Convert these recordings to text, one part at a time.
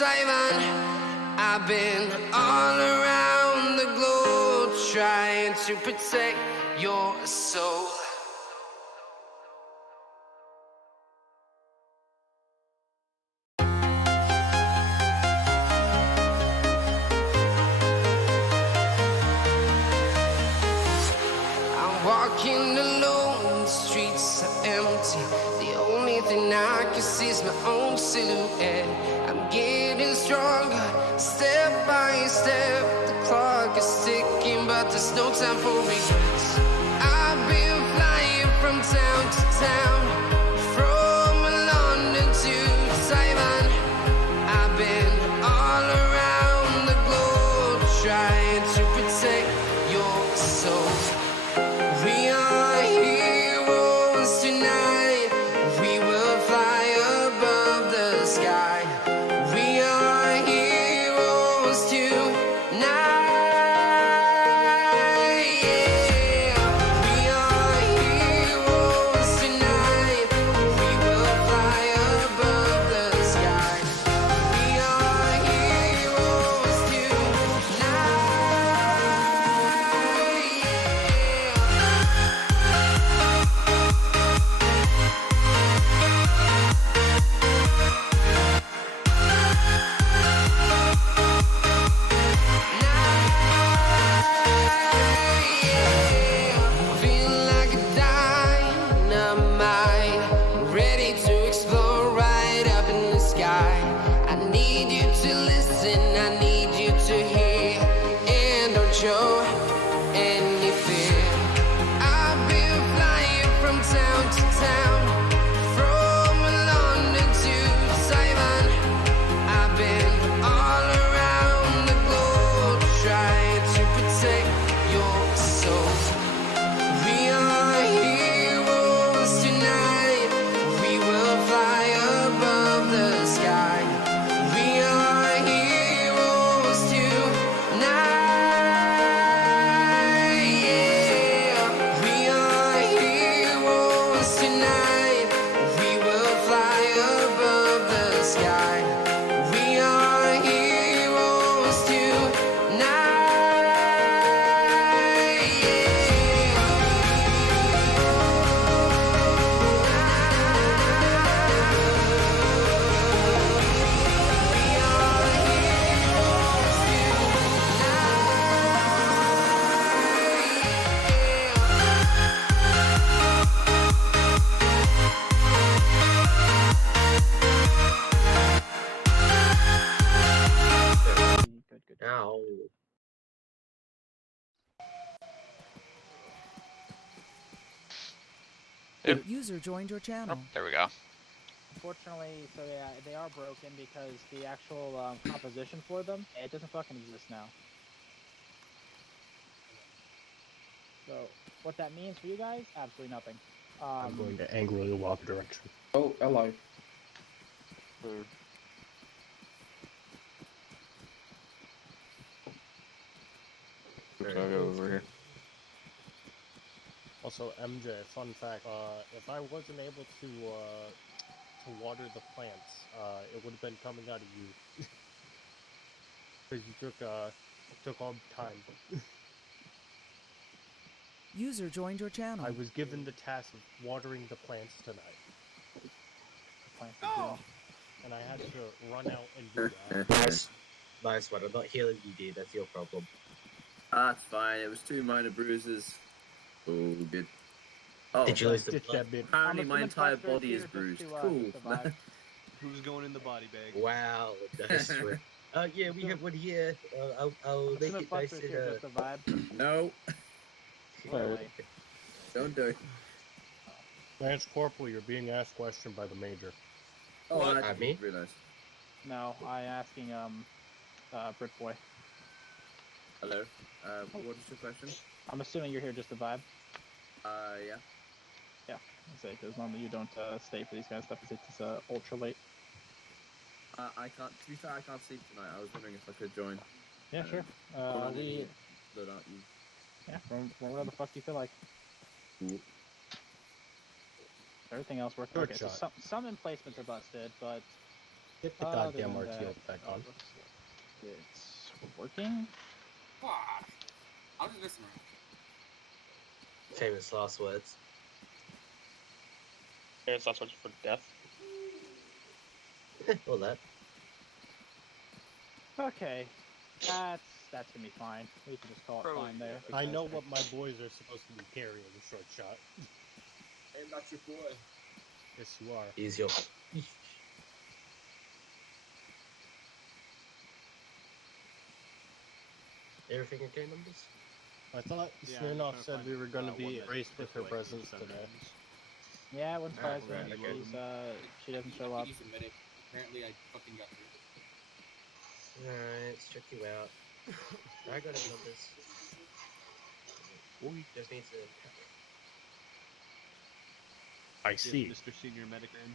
Simon. I've been all around the globe trying to protect your soul. I'm walking alone, the streets are empty. The only thing I can see is my own silhouette. I'm getting stronger, step by step. The clock is ticking, but there's no time for regrets. I've been flying from town to town, from London to Taiwan. I've been all around the globe trying to protect your soul. We are heroes tonight. We will fly above the sky. We are heroes tonight. Yeah. We are heroes tonight. We will fly above the sky. We are heroes tonight. Feel like a dynamite, ready to explode right up in the sky. I need you to listen, I need you to hear, and don't show any fear. I've been flying from town to town, from London to Taiwan. I've been all around the globe trying to protect your soul. We are heroes tonight. We will fly above the sky. We are heroes tonight. Yeah. We are heroes tonight. We will fly above the sky. We are heroes tonight. Good. Ow. User joined your channel. Oh, there we go. Unfortunately, so yeah, they are broken because the actual composition for them, it doesn't fucking exist now. So, what that means for you guys, absolutely nothing. I'm going to angrily walk direction. Oh, hello. Over here. Also, MJ, fun fact, if I wasn't able to water the plants, it would have been coming out of you. Because you took all the time. User joined your channel. I was given the task of watering the plants tonight. And I had to run out and do that. Nice one. I'm not healing you, dude. That's your problem. That's fine. It was 2 minor bruises. Oh, good. Oh, Did you lose the Stitch blood? that bit. apparently my entire body is bruised. Cool. Who's going in the body bag? Wow, nice one. Yeah, we have one here. I'll make it nice and Just a vibe. No, Clearly. don't do it. Lance Corporal, you're being asked question by the Major. Oh, What? that's At me? really nice. No, I asking Brit Boy. Hello. What is your question? I'm assuming you're here just to vibe. Yeah. Yeah, I say because normally you don't stay for these kind of stuff because it's ultra late. I can't. To be fair, I can't sleep tonight. I was wondering if I could join. Yeah, sure. Or We load out you. yeah, from whatever the fuck you feel like. Cool. Everything else works. Good Okay, so shot. some emplacements are busted, but Get the Other goddamn than RTO that, back on. looks like it's working. Fuck. I'll just listen around. Famous last words. There's lots for death. All that. Okay, that's gonna be fine. We can just call it Probably, fine there. I because know what my boys are supposed to be carrying, short shot. And that's your boy. Yes, you are. He's your. Everything okay, numbers? I thought Yeah, Smirnoff I'm trying to said find we were going to one be that's graced with her like presence 7 today. names. Yeah, it wouldn't surprise me. Alright, okay. She doesn't show I up. could use a medic. Apparently, I fucking got hurt. Alright, let's check you out. I got his numbers. Just needs to. I Yes, see. Mr. Senior Medic Man.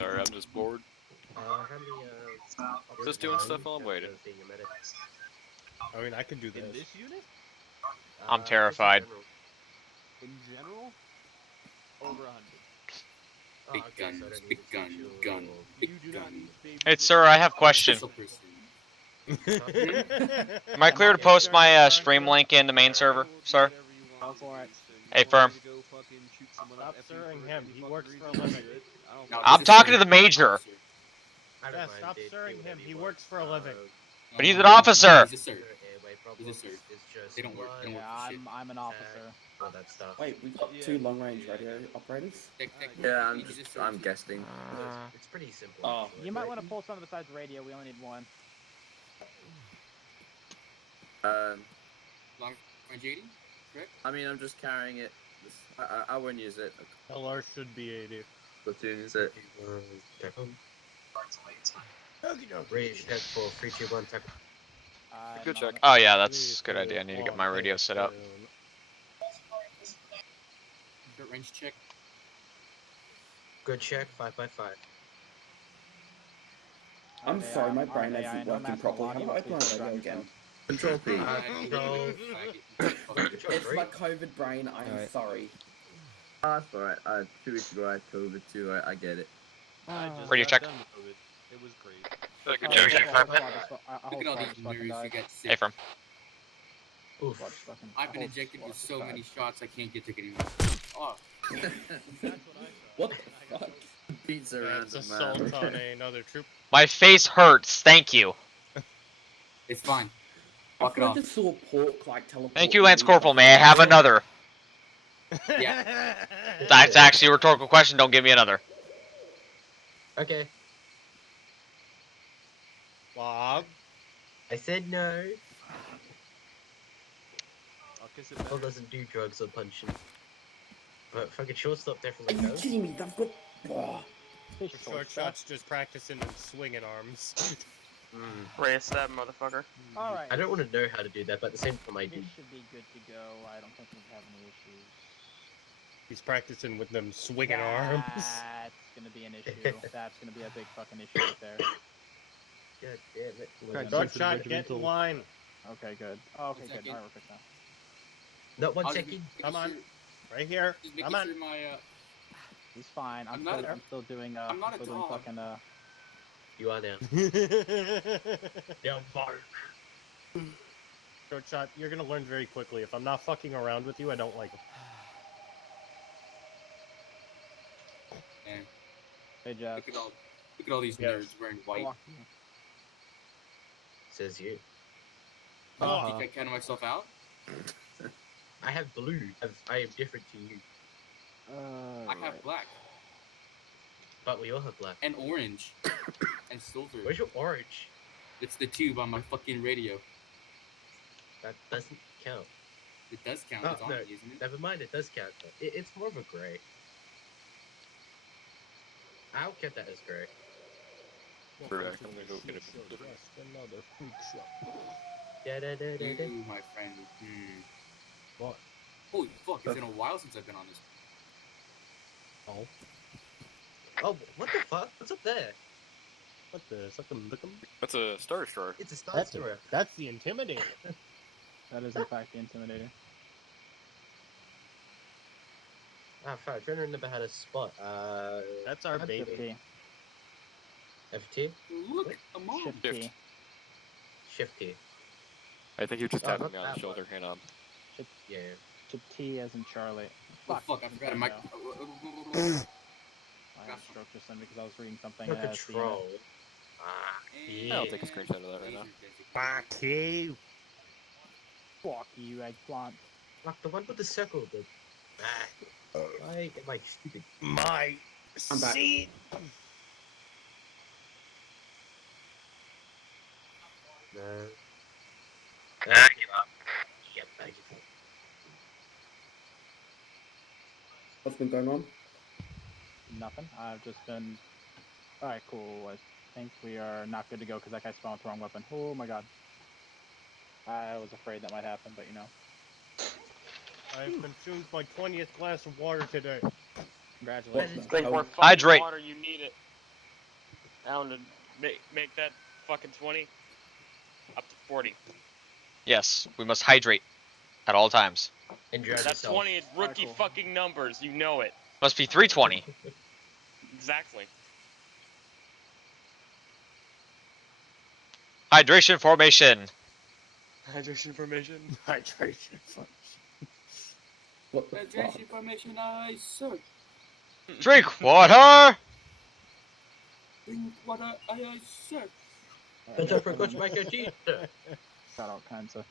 Sorry, I'm just bored. How many, Just doing stuff while I'm waiting. Being a medic? I mean, I could do In this. this unit? I'm Just in terrified. general. In general? Over 100. Oh, Big okay, so I guns, don't need big to gun, teach you gun, or- big You do not gun. need baby. Hey, sir, I have a question. Official person. Am I clear to post my stream link in the main server, sir? Go for it. Hey, firm. Stop sirring him. He works for a living. No, I'm he's a talking to sir. the major. Officer. I don't Yeah, mind, stop dude, sirring do him. whatever He you works want. for a living. But he's an officer. He's a sir. Airway problems, He's a sir. it's just They don't work. They don't blood, work. Yeah, I'm an officer. all that stuff. Wait, we got Yeah. 2 long-range radio operators? Yeah, He's a sir, I'm too. guessing. It's pretty simple. Oh. actually. You might want to pull some besides radio. We only need one. Long range 80, correct? I mean, I'm just carrying it. I won't use it. LR should be 80. Platoon is it. Reach head for 3, 2, 1, tackle. Good check. Oh yeah, that's a good idea. I need to get my radio set up. Short range check. Good check, 5x5. I'm Okay, sorry, my alright, brain AI, isn't no working mass properly. How alarm, do I open please my drive radio again? yourself. Control P. Control. It's my COVID brain, I'm Alright. sorry. Oh, that's alright. 2 weeks ago I had COVID too. I get it. I just Radio got check. done with it. It was great. Good Oh, check. yeah, Check. Look at all these nerds who get sick. Hey, firm. Oof. I've been injected with so many shots I can't get sick anymore. Oh, What the fuck? Beats around That's the man. assault on another troop. My face hurts. Thank you. it's fine. I Fuck it feel like off. I just saw pork like teleport. Thank you, Lance Corporal. May I have another? Yeah. That's actually a rhetorical question. Don't give me another. Okay. Bob. I said no. I'll kiss it Paul back. doesn't do drugs or punching. But fucking shortstop Are definitely you does. kidding me? They've got. Oh. Short shots just practicing and swinging arms. Race that motherfucker. Alright. I don't want to know how to do that, but at the same time I do. This should be good to go. I don't think we have any issues. He's practicing with them swinging arms. That's gonna be an issue. That's gonna be a big fucking issue right there. God damn it. Okay, Short shot, get in line. Okay, good. Oh, okay, One good. second. Alright, we're fixed now. Not one I'll just second. make Come on. sure- Right here. Just making Come on. sure my He's fine. I'm not a- I'm still doing I'm not a still doing dog. fucking You are now. Yeah, Mark. Short shot, you're gonna learn very quickly. If I'm not fucking around with you, I don't like it. Hey Jeff. look at all these Yes. nerds wearing white. Says you. Uh-huh. Think I counted myself out? I have blue. I am different to you. I have black But we all have black. and orange and silver. Where's your orange? It's the tube on my fucking radio. That doesn't count. It does count. Oh, It's on no. me, isn't it? Never mind, it does count. It's more of a grey. I'll count that as grey. Correct. I'm gonna go get it. Another freak show. Ooh, my friend. What? Holy fuck! It's been a while since I've been on this. Oh. Oh, what the fuck? What's up there? What the? Suck-em. That's a Star Destroyer. It's a Star That's Destroyer. That's the Intimidator. That is in fact the Intimidator. fuck, Fenrir never had a spot. That's our baby. FT? Look, I'm on. Shift T. Shift T. I think you're just Oh, tapping not me on the that shoulder. Hang on. Yeah. Shift T as in Charlie. Oh, fuck, I forgot a mic. I stroked just then because I was reading something. No at the end. control. I'll take a screenshot of that right now. Fuck you. Fuck you, eggplant. Like the one with the circle, the like stupid. My I'm back. seat. No. I give up. Yep, I give up. What's been going on? Nothing. I've just been. Alright, cool. I think we are not good to go because that guy spawned with the wrong weapon. Oh my god. I was afraid that might happen, but you know. I've consumed my 20th glass of water today. Congratulations. Drink more Hydrate. Water, you need it. Down to make that fucking 20 up to 40. Yes, we must hydrate at all times. Enjoy That's yourself. 20 is rookie cool. fucking numbers. You know it. Must be 320. Exactly. Hydration formation. Hydration formation. Hydration. What the fuck? Hydration formation, I suck. Drink water. Drink water, I suck. But I forgot to make your teeth. Got all kinds of.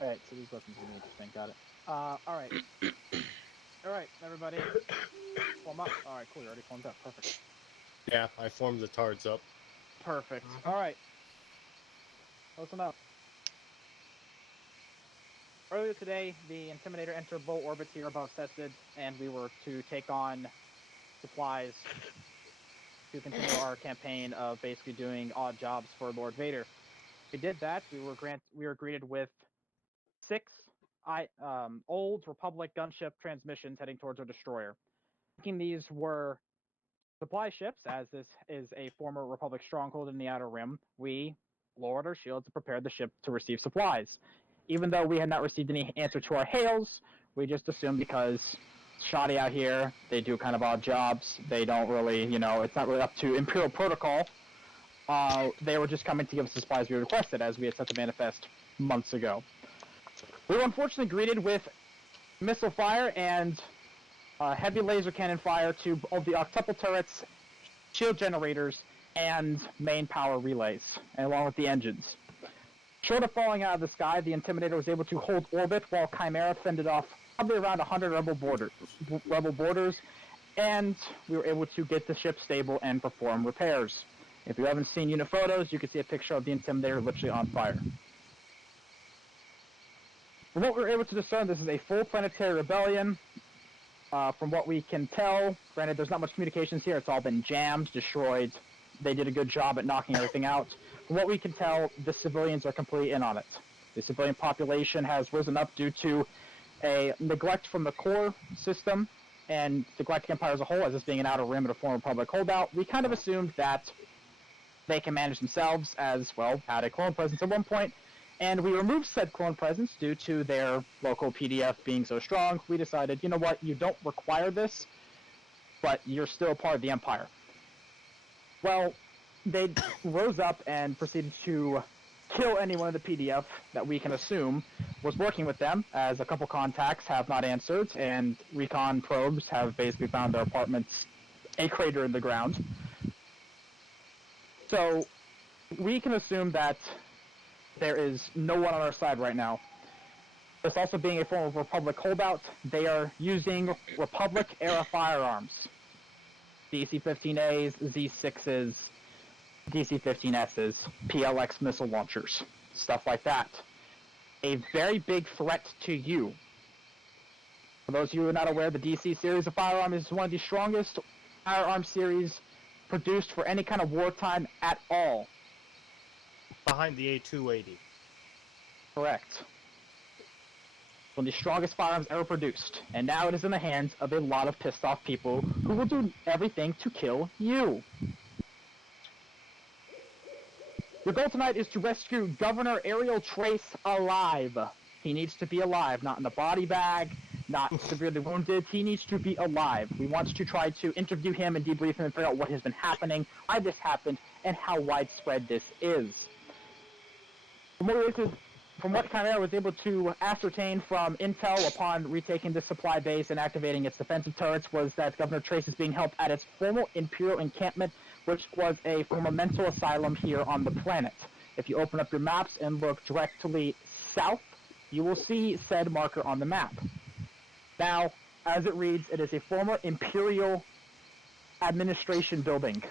Alright, so these weapons are interesting. Got it. Alright. Alright, everybody. Form up. Alright, cool. You already formed up. Perfect. Yeah, I formed the tards up. Perfect. Alright. Listen up. Earlier today, the Intimidator entered low orbit here above Cested, and we were to take on supplies to continue our campaign of basically doing odd jobs for Lord Vader. We did that. We were greeted with 6 old Republic gunship transmissions heading towards our destroyer. Thinking these were supply ships, as this is a former Republic stronghold in the Outer Rim, we lowered our shields and prepared the ship to receive supplies. Even though we had not received any answer to our hails, we just assumed because it's shoddy out here, they do kind of odd jobs, they don't really, you know, it's not really up to Imperial protocol. They were just coming to give us the supplies we requested, as we had sent the manifest months ago. We were unfortunately greeted with missile fire and heavy laser cannon fire to both the octuple turrets, shield generators, and main power relays, and along with the engines. Short of falling out of the sky, the Intimidator was able to hold orbit while Chimera fended off probably around 100 rebel boarders, and we were able to get the ship stable and perform repairs. If you haven't seen unit photos, you can see a picture of the Intimidator literally on fire. From what we were able to discern, this is a full planetary rebellion. From what we can tell, granted there's not much communications here, it's all been jammed, destroyed. They did a good job at knocking everything out. From what we can tell, the civilians are completely in on it. The civilian population has risen up due to a neglect from the core system and the Galactic Empire as a whole, as this being an Outer Rim and a former Republic holdout. We kind of assumed that they can manage themselves, as well, had a clone presence at one point, and we removed said clone presence due to their local PDF being so strong. We decided, you know what, you don't require this, but you're still part of the Empire. Well, they rose up and proceeded to kill any one of the PDF that we can assume was working with them, as a couple contacts have not answered, and recon probes have basically found their apartments a crater in the ground. So, we can assume that there is no one on our side right now. This also being a form of Republic holdout, they are using Republic-era firearms. DC-15As, Z6s, DC-15Ss, PLX missile launchers, stuff like that. A very big threat to you. For those of you who are not aware, the DC series of firearm is one of the strongest firearm series produced for any kind of wartime at all. Behind the A280. Correct. One of the strongest firearms ever produced, and now it is in the hands of a lot of pissed off people who will do everything to kill you. Your goal tonight is to rescue Governor Ariel Trace alive. He needs to be alive, not in a body bag, not severely wounded. He needs to be alive. We want to try to interview him and debrief him and figure out what has been happening, why this happened, and how widespread this is. From what Chimera was able to ascertain from intel upon retaking the supply base and activating its defensive turrets was that Governor Trace is being held at its former Imperial encampment, which was a former mental asylum here on the planet. If you open up your maps and look directly south, you will see said marker on the map. Now, as it reads, it is a former Imperial administration building.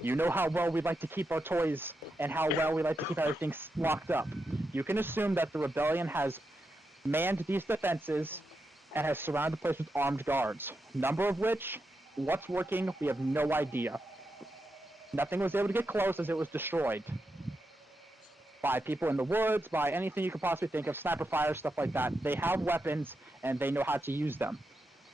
You know how well we like to keep our toys and how well we like to keep everything locked up. You can assume that the rebellion has manned these defenses and has surrounded the place with armed guards. Number of which, what's working, we have no idea. Nothing was able to get close as it was destroyed. By people in the woods, by anything you could possibly think of, sniper fire, stuff like that. They have weapons and they know how to use them.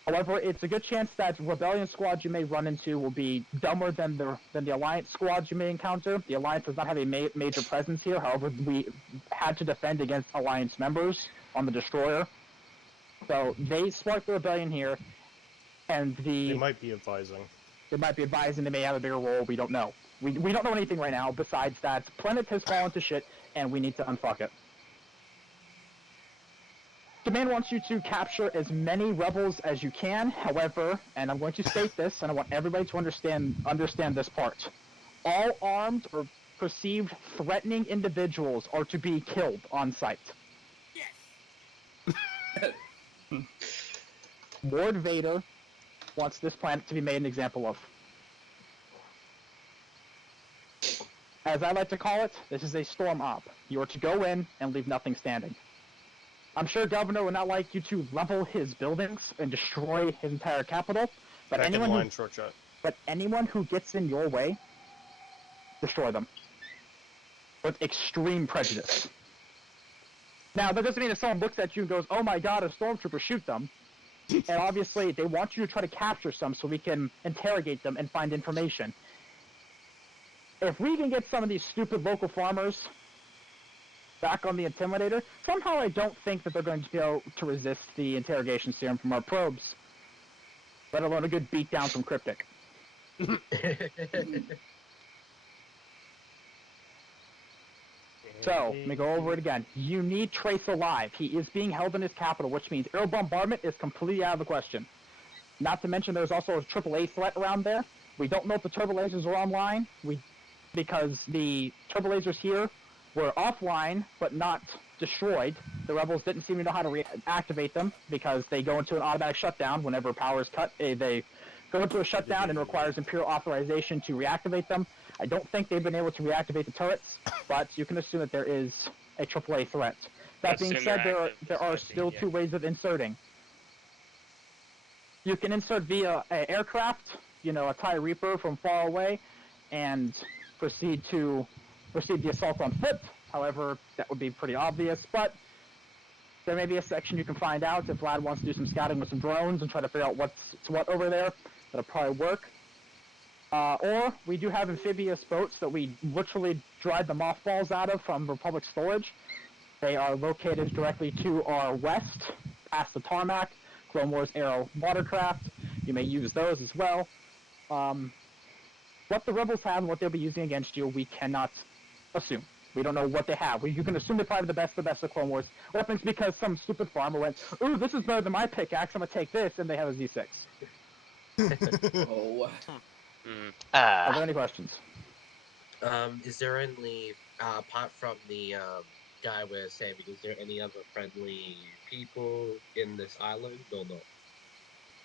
However, it's a good chance that rebellion squads you may run into will be dumber than the alliance squads you may encounter. The alliance does not have a major presence here. However, we had to defend against alliance members on the destroyer, so they sparked the rebellion here, and they might be advising. They might be advising. They may have a bigger role. We don't know. We don't know anything right now. Besides that, planet has fallen to shit, and we need to unfuck it. Command wants you to capture as many rebels as you can. However, and I'm going to state this, and I want everybody to understand this part. All armed or perceived threatening individuals are to be killed on sight. Yes. Lord Vader wants this planet to be made an example of. As I like to call it, this is a storm op. You are to go in and leave nothing standing. I'm sure Governor would not like you to level his buildings and destroy his entire capital, but anyone who gets in your way, destroy them. With extreme prejudice. Now, that doesn't mean if someone looks at you and goes, oh my god, a stormtrooper, shoot them. And obviously, they want you to try to capture some so we can interrogate them and find information. If we can get some of these stupid local farmers back on the Intimidator, somehow I don't think that they're going to be able to resist the interrogation serum from our probes, let alone a good beatdown from Cryptic. So, let me go over it again. You need Trace alive. He is being held in his capital, which means air bombardment is completely out of the question. Not to mention there's also a AAA threat around there. We don't know if the turbo lasers are online, because the turbo lasers here were offline, but not destroyed. The rebels didn't seem to know how to reactivate them, because they go into an automatic shutdown whenever power is cut. They go into a shutdown and requires Imperial authorization to reactivate them. I don't think they've been able to reactivate the turrets, but you can assume that there is a AAA threat. That being said, there are still two ways of inserting. You can insert via aircraft, a TIE Reaper from far away, and proceed the assault on foot. However, that would be pretty obvious, but there may be a section you can find out if Vlad wants to do some scouting with some drones and try to figure out what's what over there. That'll probably work. Or we do have amphibious boats that we literally dried the mothballs out of from Republic storage. They are located directly to our west, past the tarmac. Clone Wars Aero watercraft. You may use those as well. What the rebels have and what they'll be using against you, we cannot assume. We don't know what they have. You can assume they're probably the best of Clone Wars weapons because some stupid farmer went, ooh, this is better than my pickaxe, I'm going to take this, and they have a Z6. Oh. Are there any questions? Is there any, apart from the guy we're saving, is there any other friendly people in this island, or not?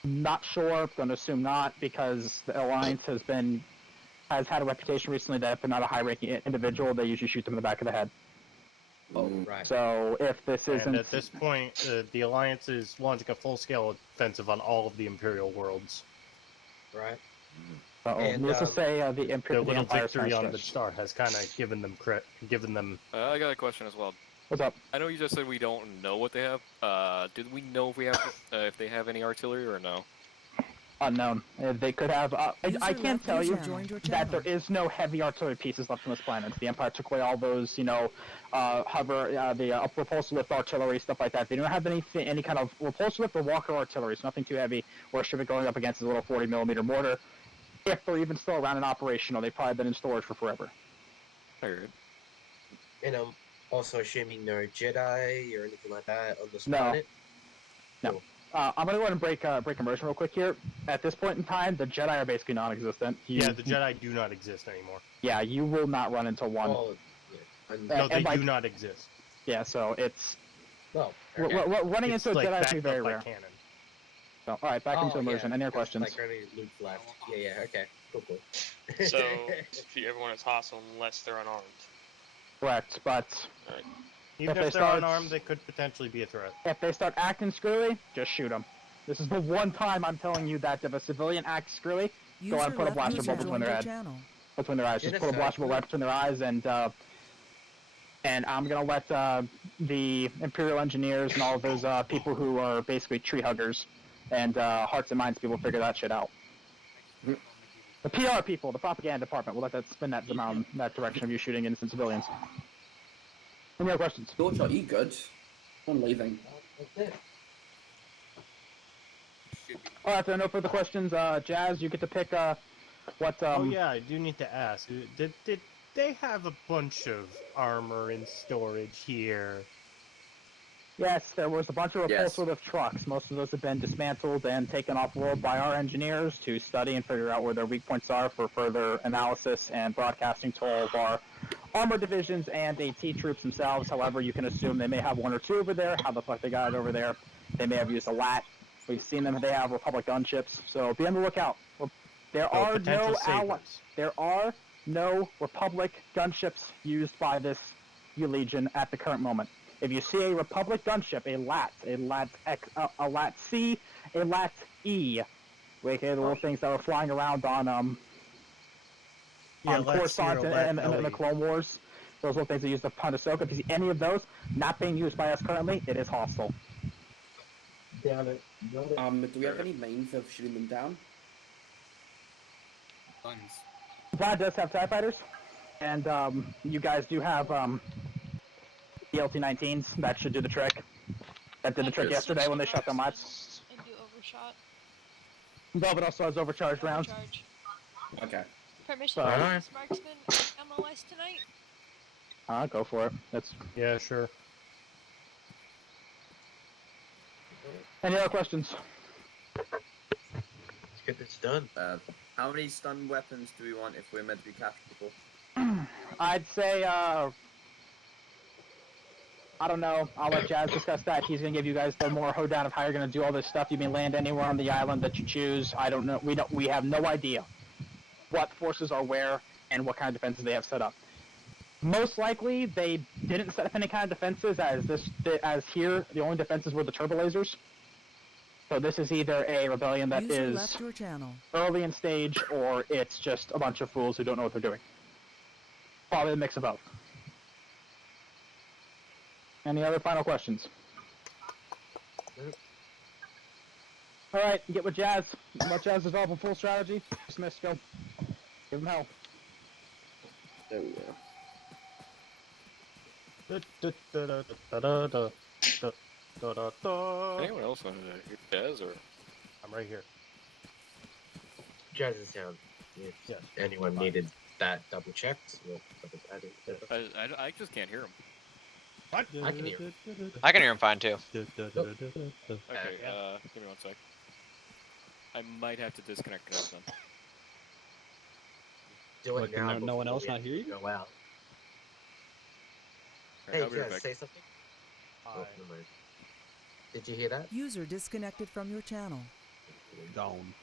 Not sure, going to assume not, because the Alliance has had a reputation recently that if they're not a high-ranking individual, they usually shoot them in the back of the head. Oh, right. So if this isn't... And at this point, the Alliance is launching a full-scale offensive on all of the Imperial worlds. Right. Let's just say the Imperial... The little victory on the star has kind of given them I got a question as well. What's up? I know you just said we don't know what they have. Did we know if we have if they have any artillery or no? Unknown. They could have. I User can't left tell your you channel. Joined your that there channel. is no heavy artillery pieces left on this planet. The Empire took away all those, hover, the repulsor lift artillery, stuff like that. They don't have any kind of repulsor lift or walker artillery. So nothing too heavy. Or should be going up against a little 40mm mortar. If they're even still around and operational, they've probably been in storage for forever. Figured. And I'm also assuming no Jedi or anything like that on this No. planet. No. I'm gonna go ahead and break immersion real quick here. At this point in time, the Jedi are basically non-existent. Yeah, the Jedi do not exist anymore. Yeah, you will not run into one. Well, yeah. No, they do not exist. Yeah, so it's Well, running It's into a like Jedi is backed gonna be very up by rare. canon. So, all right, back into immersion. Yeah, Any other because, questions? Like only Luke left. Yeah, okay. Cool. So everyone is hostile unless they're unarmed. Correct, but Even If if they they're start- unarmed, they could potentially be a threat. if they start acting screwy, just shoot them. This is the one time I'm telling you that if a civilian acts screwy, go ahead and put a blaster bolt between their between their eyes. Just put a blaster bolt right between their eyes, and I'm gonna let the Imperial engineers and all of those people who are basically tree huggers and hearts and minds people figure that shit out. The PR people, the propaganda department, will let that spin that that direction of you shooting innocent civilians. Any other questions? George, are you good? I'm leaving. That's it. All right, if there are no further questions, Jazz, you get to pick what. Oh yeah, I do need to ask. Did they have a bunch of armor in storage here? Yes, there was a bunch of Yes. repulsor lift trucks. Most of those have been dismantled and taken off-world by our engineers to study and figure out where their weak points are for further analysis and broadcasting to all of our armor divisions and AT troops themselves. However, you can assume they may have one or two over there. How the fuck they got it over there? They may have used a LAT. We've seen them. They have Republic gunships. So be on the lookout. There are no There are no Republic gunships used by this U-Legion at the current moment. If you see a Republic gunship, a LAT X, a LAT C, a LAT E, okay, the little things that were flying around on on Coruscant and the Clone Wars, those little things that used the Ahsoka. If you see any of those not being used by us currently, it is hostile. Down it. Do we have any means of shooting them down? Guns. Vlad does have TIE fighters, and you guys do have the LT-19s. That should do the trick. That did the trick yesterday when they shot them lights. And do overshot. Velvet also has overcharged rounds. Overcharge. Okay. Permission Sorry. to use marksman MOS tonight? Go for it. That's. Yeah, sure. Any other questions? Let's get this done. How many stun weapons do we want if we're meant to be capturable? I'd say, I don't know. I'll let Jazz discuss that. He's gonna give you guys the more hoedown of how you're gonna do all this stuff. You may land anywhere on the island that you choose. I don't know. We have no idea what forces are where and what kind of defenses they have set up. Most likely, they didn't set up any kind of defenses, as here the only defenses were the turbo lasers. So this is either a rebellion that User is left your channel. early in stage, or it's just a bunch of fools who don't know what they're doing. Probably a mix of both. Any other final questions? All right, get with Jazz. Let Jazz develop a full strategy. Dismiss, go. Give him hell. There we go. Anyone else want to hear Jazz, or? I'm right here. Jazz is down. If anyone needed that double checked, we'll double that. I just can't hear him. What? I can hear him. I can hear him fine too. Okay, give me 1 sec. I might have to disconnect connection. Do it now. No one before else we not have to hear you? Go out. Alright, Hey, I'll be right Jazz, back. say something. Oh, never mind. Did you hear that? User disconnected from your channel. Gone.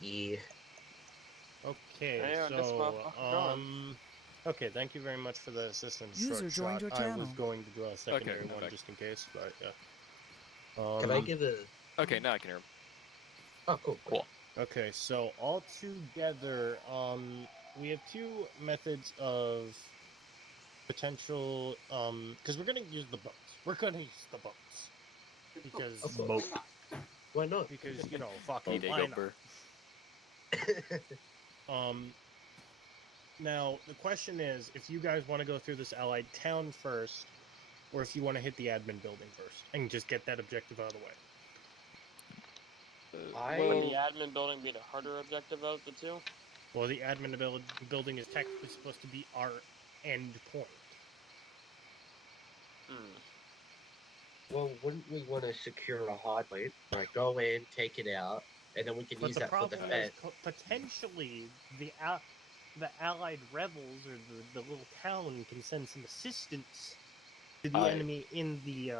Yeah. Okay, Yeah, this so, motherfucker gone. okay, thank you very much for the assistance. User short joined your shot. I was channel. going to do a secondary no, one back. just in case, but yeah. Can I give a? Okay, now I can hear him. Oh, cool. Cool. Okay, so all together, we have two methods of potential, because we're gonna use the boats. We're gonna use the boats. Because Of course. Why not? Because, you know, fucking Day why not? Gilbert. Now, the question is, if you guys want to go through this allied town first, or if you want to hit the admin building first, and just get that objective out of the way. Would the admin building be the harder objective of the two? Well, the admin building is technically supposed to be our end point. Well, wouldn't we want to secure a hard point? Like, go in, take it out, and then we can But use the that for problem is, defense. potentially, the allied rebels, or the little town, can send some assistance to the enemy in the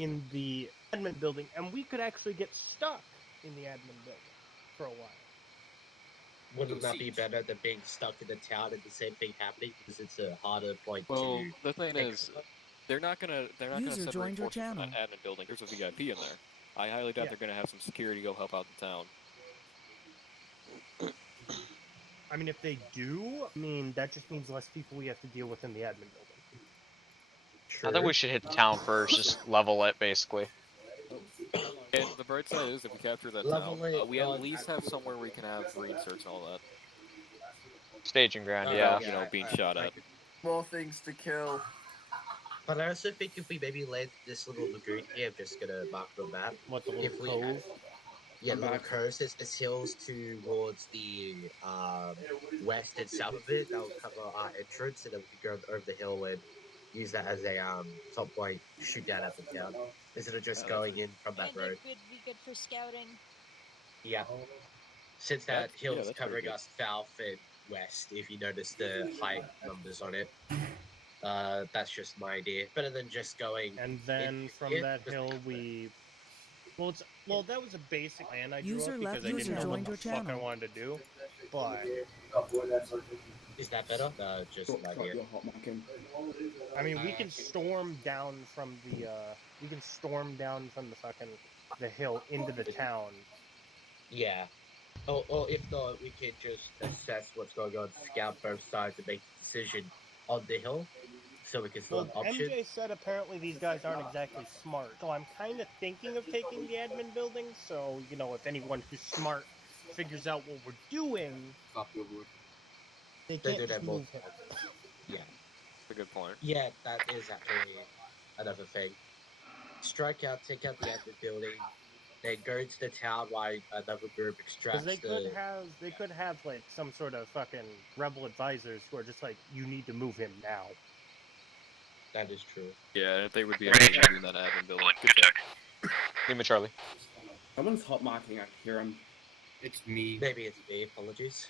admin building, and we could actually get stuck in the admin building for a while. Wouldn't that be better than being stuck in the town and the same thing happening because it's a harder point Well, to? the thing is, they're not gonna User send joined your reinforcements from channel. that admin building. There's a VIP in there. I highly doubt they're gonna have some security go help out the town. I mean, if they do, I mean, that just means less people we have to deal with in the admin building. I think we should hit the town first, just level it, basically. And the bright side is, if we capture that town, we at least have somewhere we can have reinserts and all that. Staging ground, You know, being shot at. More things to kill. But I also think if we maybe land this little lagoon here, I'm just gonna mark the map. What, the little cove? Yeah, little cove. There's hills towards the west and south of it. That'll cover our entrance, and then we can go over the hill and use that as a top point, shoot down at the town, instead of just going in from that And road. it would be good for scouting. Yeah. Since that hill's that's covering pretty us south and west, if you notice the height numbers on it. That's just my idea. Better than just going. And then from that hill, we. Well, that was a basic plan I drew up because I didn't know what the fuck I wanted to do. But is that better? Just an idea. I mean, we can storm down from the fucking the hill into the town. Yeah. Or if not, we could just assess what's going on, scout both sides, and make a decision on the hill, so we can still have options. MJ said apparently these guys aren't exactly smart, so I'm kind of thinking of taking the admin building. So you know, if anyone who's smart figures out what we're doing, they can't do just that more. move him. Yeah. That's a good point. Yeah, that is actually another thing. Strike out, take out the admin building, then go into the town while another group extracts Because they could have like some sort of fucking rebel advisors who are just like, you need to move him now. That is true. Yeah, if they would be able to do that admin building. Good check. Leave me, Charlie. Someone's hot marking. I hear him. It's me. Maybe it's me. Apologies.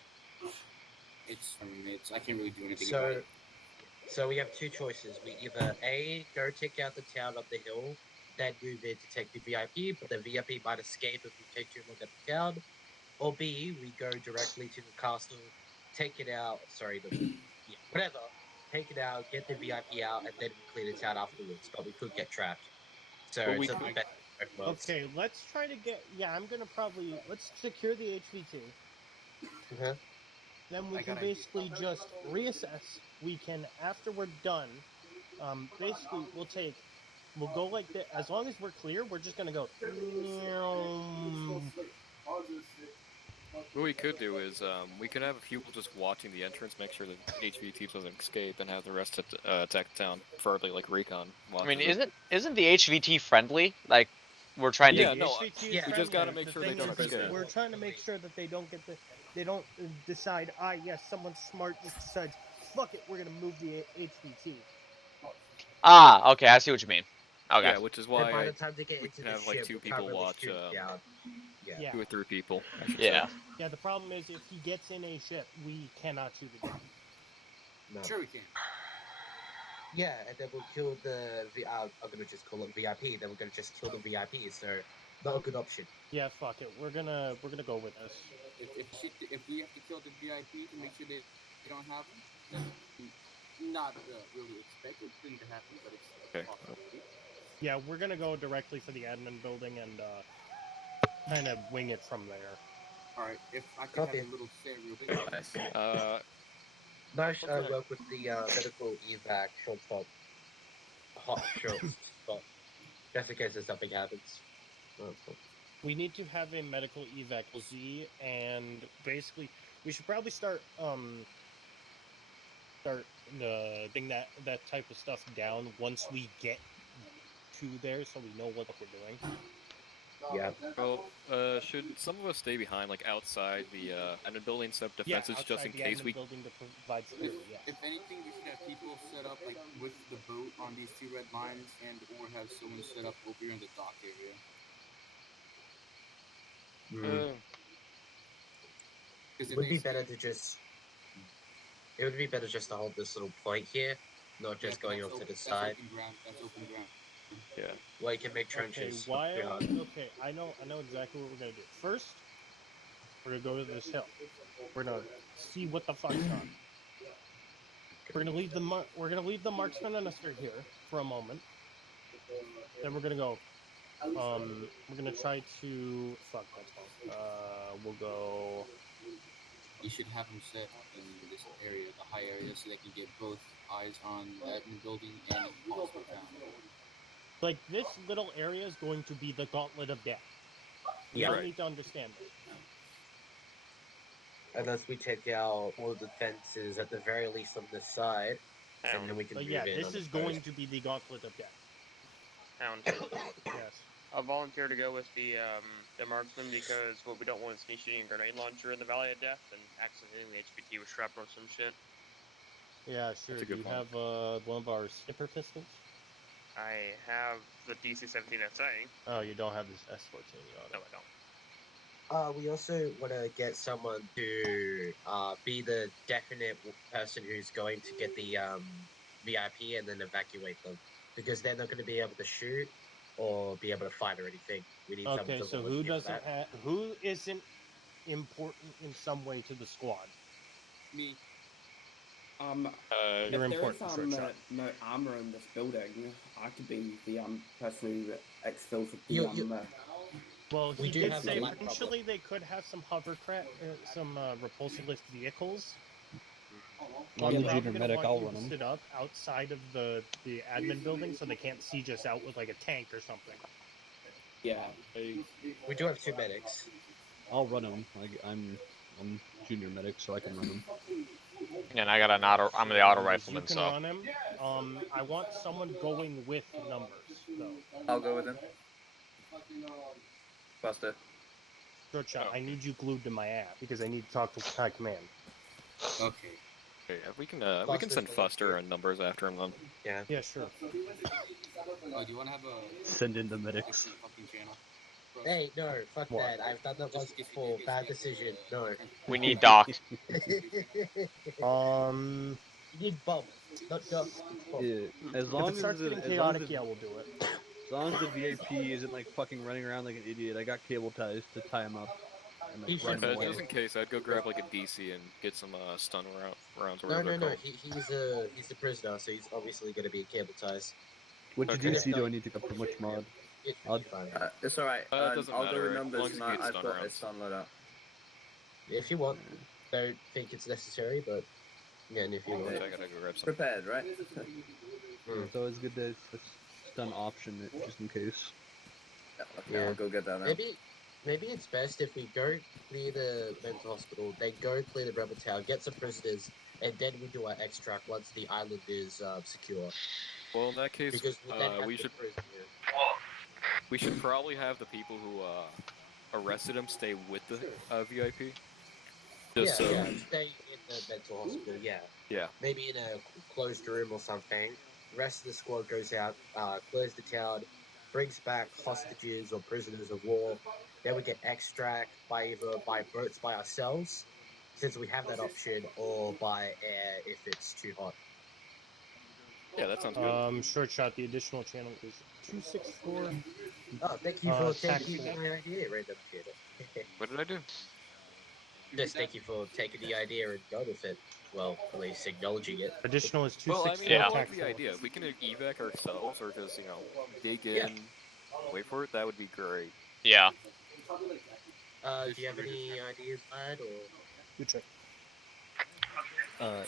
I can't really do anything about it. So we have two choices. We either A, go take out the town up the hill, then move in to take the VIP, but the VIP might escape if we take too long at the town. Or B, we go directly to the castle, take it out, whatever, take it out, get the VIP out, and then we clear the town afterwards, but we could get trapped. So Well, it's a bit better. Okay, let's try to get. Yeah, I'm gonna probably let's secure the HVT. Uh-huh. Then we can basically just reassess. We can, after we're done, basically we'll go like that. As long as we're clear, we're just gonna go. What we could do is, we could have a few people just watching the entrance, make sure that HVT doesn't escape, and have the rest attack the town, preferably like recon. I mean, isn't the HVT friendly? Like, we're trying Yeah, to. no, we just gotta make sure they don't escape. We're trying to make sure that they don't get they don't decide. Yes, someone smart just decides. Fuck it, we're gonna move the HVT. Ah, okay, I see what you mean. Okay. Yeah, which is why by the time they get we into can the have like ship, two we'll people cover the watch, ship down. Yeah. 2 or 3 people. I should Yeah. say. Yeah, the problem is if he gets in a ship, we cannot shoot it down. No. Sure we can. Yeah, and then we'll kill the I'm gonna just call it VIP. Then we're gonna just kill the VIP. So not a good option. Yeah, fuck it. We're gonna go with this. If we have to kill the VIP to make sure they don't have them, then not really expected thing to happen, but it's Okay. possible. Yeah, we're gonna go directly for the admin building and kind of wing it from there. Alright, if I can Copy. have a little say real quick. Nice. Nice work with the medical evac short stop. Hot short stop. Just in case if something happens. We need to have a medical evac Z, and basically, we should probably start getting that type of stuff down once we get to there, so we know what we're doing. Yeah. Well, should some of us stay behind, like outside the admin building, set up defenses, just outside in the case admin we? building to provide security. Yes. If anything, we should have people set up like with the boat on these 2 red lines, and or have someone set up over here in the dock area. It would be better to just. It would be better just to hold this little point here, not just going off to the side. That's open ground. Yeah. Well, you can make trenches. Okay, I know exactly what we're gonna do. First, we're gonna go to this hill. We're gonna see what the fuck's on. We're gonna leave the marksman and us here for a moment. Then we're gonna go. We're gonna try to fuck that. We'll go. You should have them set in this area, the high area, so they can get both eyes on the admin building and possible town. Like, this little area is going to be the gauntlet of death. You don't need to understand this. Unless we take out all the defenses at the very least on this side, and then we can move in. This is going to be the gauntlet of death. Hound. Yes. I'll volunteer to go with the marksman because what we don't want is me shooting a grenade launcher in the Valley of Death and accidentally hitting the HPT with shrapnel or some shit. Yeah, sure. Do you have one of our snipper pistols? I have the DC-17 SA. Oh, you don't have this S14. No, I don't. We also want to get someone to be the definite person who's going to get the VIP and then evacuate them, because they're not going to be able to shoot or be able to fight or anything. We need someone to so who isn't important in some way to the squad? Me. You're if important, there is no armor in this building, I could be the person who exfils with the Well, he do did have say a light potentially they could have some hovercraft, some repulsor lift vehicles. I'm the junior medic, I'll run them. Sit up outside of the admin building so they can't siege us out with like a tank or something. Yeah. We do have 2 medics. I'll run them. I'm junior medic, so I can run them. And I got I'm the auto rifleman, You can so. run him. I want someone going with numbers, though. I'll go with him. Buster. Short shot, I need you glued to my app because I need to talk to high command. Okay. Okay, we can send Fuster and numbers after him then. Yeah. Yeah, sure. Oh, do you want to have a Send in the medics. fucking channel? Hey, no, fuck that. I've done that once before. Bad decision. No. We need docked. You need bomb, not duck. Yeah. As long If it starts getting chaotic, yeah, we'll do it. As long as the VIP isn't like fucking running around like an idiot, I got cable ties to tie him up. And, like, run him away. Just in case, I'd go grab like a DC and get some stun rounds. Or No, whatever no, they're no. called. He's the prisoner, so he's obviously going to be cable ties. Which Okay. DC do I need to go for which mod? It's alright. It doesn't I'll matter, go with as numbers long as and you get I've stun got a rounds. stun load up. If you want. Don't think it's necessary, but yeah, and if you want. I gotta go grab some. Prepared, right? It's always good to just stun option it just in case. Okay, I'll go get that now. Maybe it's best if we go clear the mental hospital, then go clear the rebel town, get some prisoners, and then we do our extract once the island is secure. Well, in that case, Because then have we the should prisoner. we should probably have the people who arrested him stay with the VIP. Just so. Yeah, stay in the mental hospital, yeah. Yeah. Maybe in a closed room or something. The rest of the squad goes out, clears the town, brings back hostages or prisoners of war. Then we get extract either by boats by ourselves, since we have that option, or by air if it's too hot. Yeah, that sounds good. Short shot, the additional channel is 264. Oh, thank you for taking taxi. my idea, Random Theater. What did I do? Just thank you for taking the idea and going with it. Well, at least acknowledging it. Additional is Well, I 264. mean, I like the idea. If we can evac ourselves or just, dig in, wait for it, that would be great. Yeah. Do you have any ideas, lad, or? Good check. No?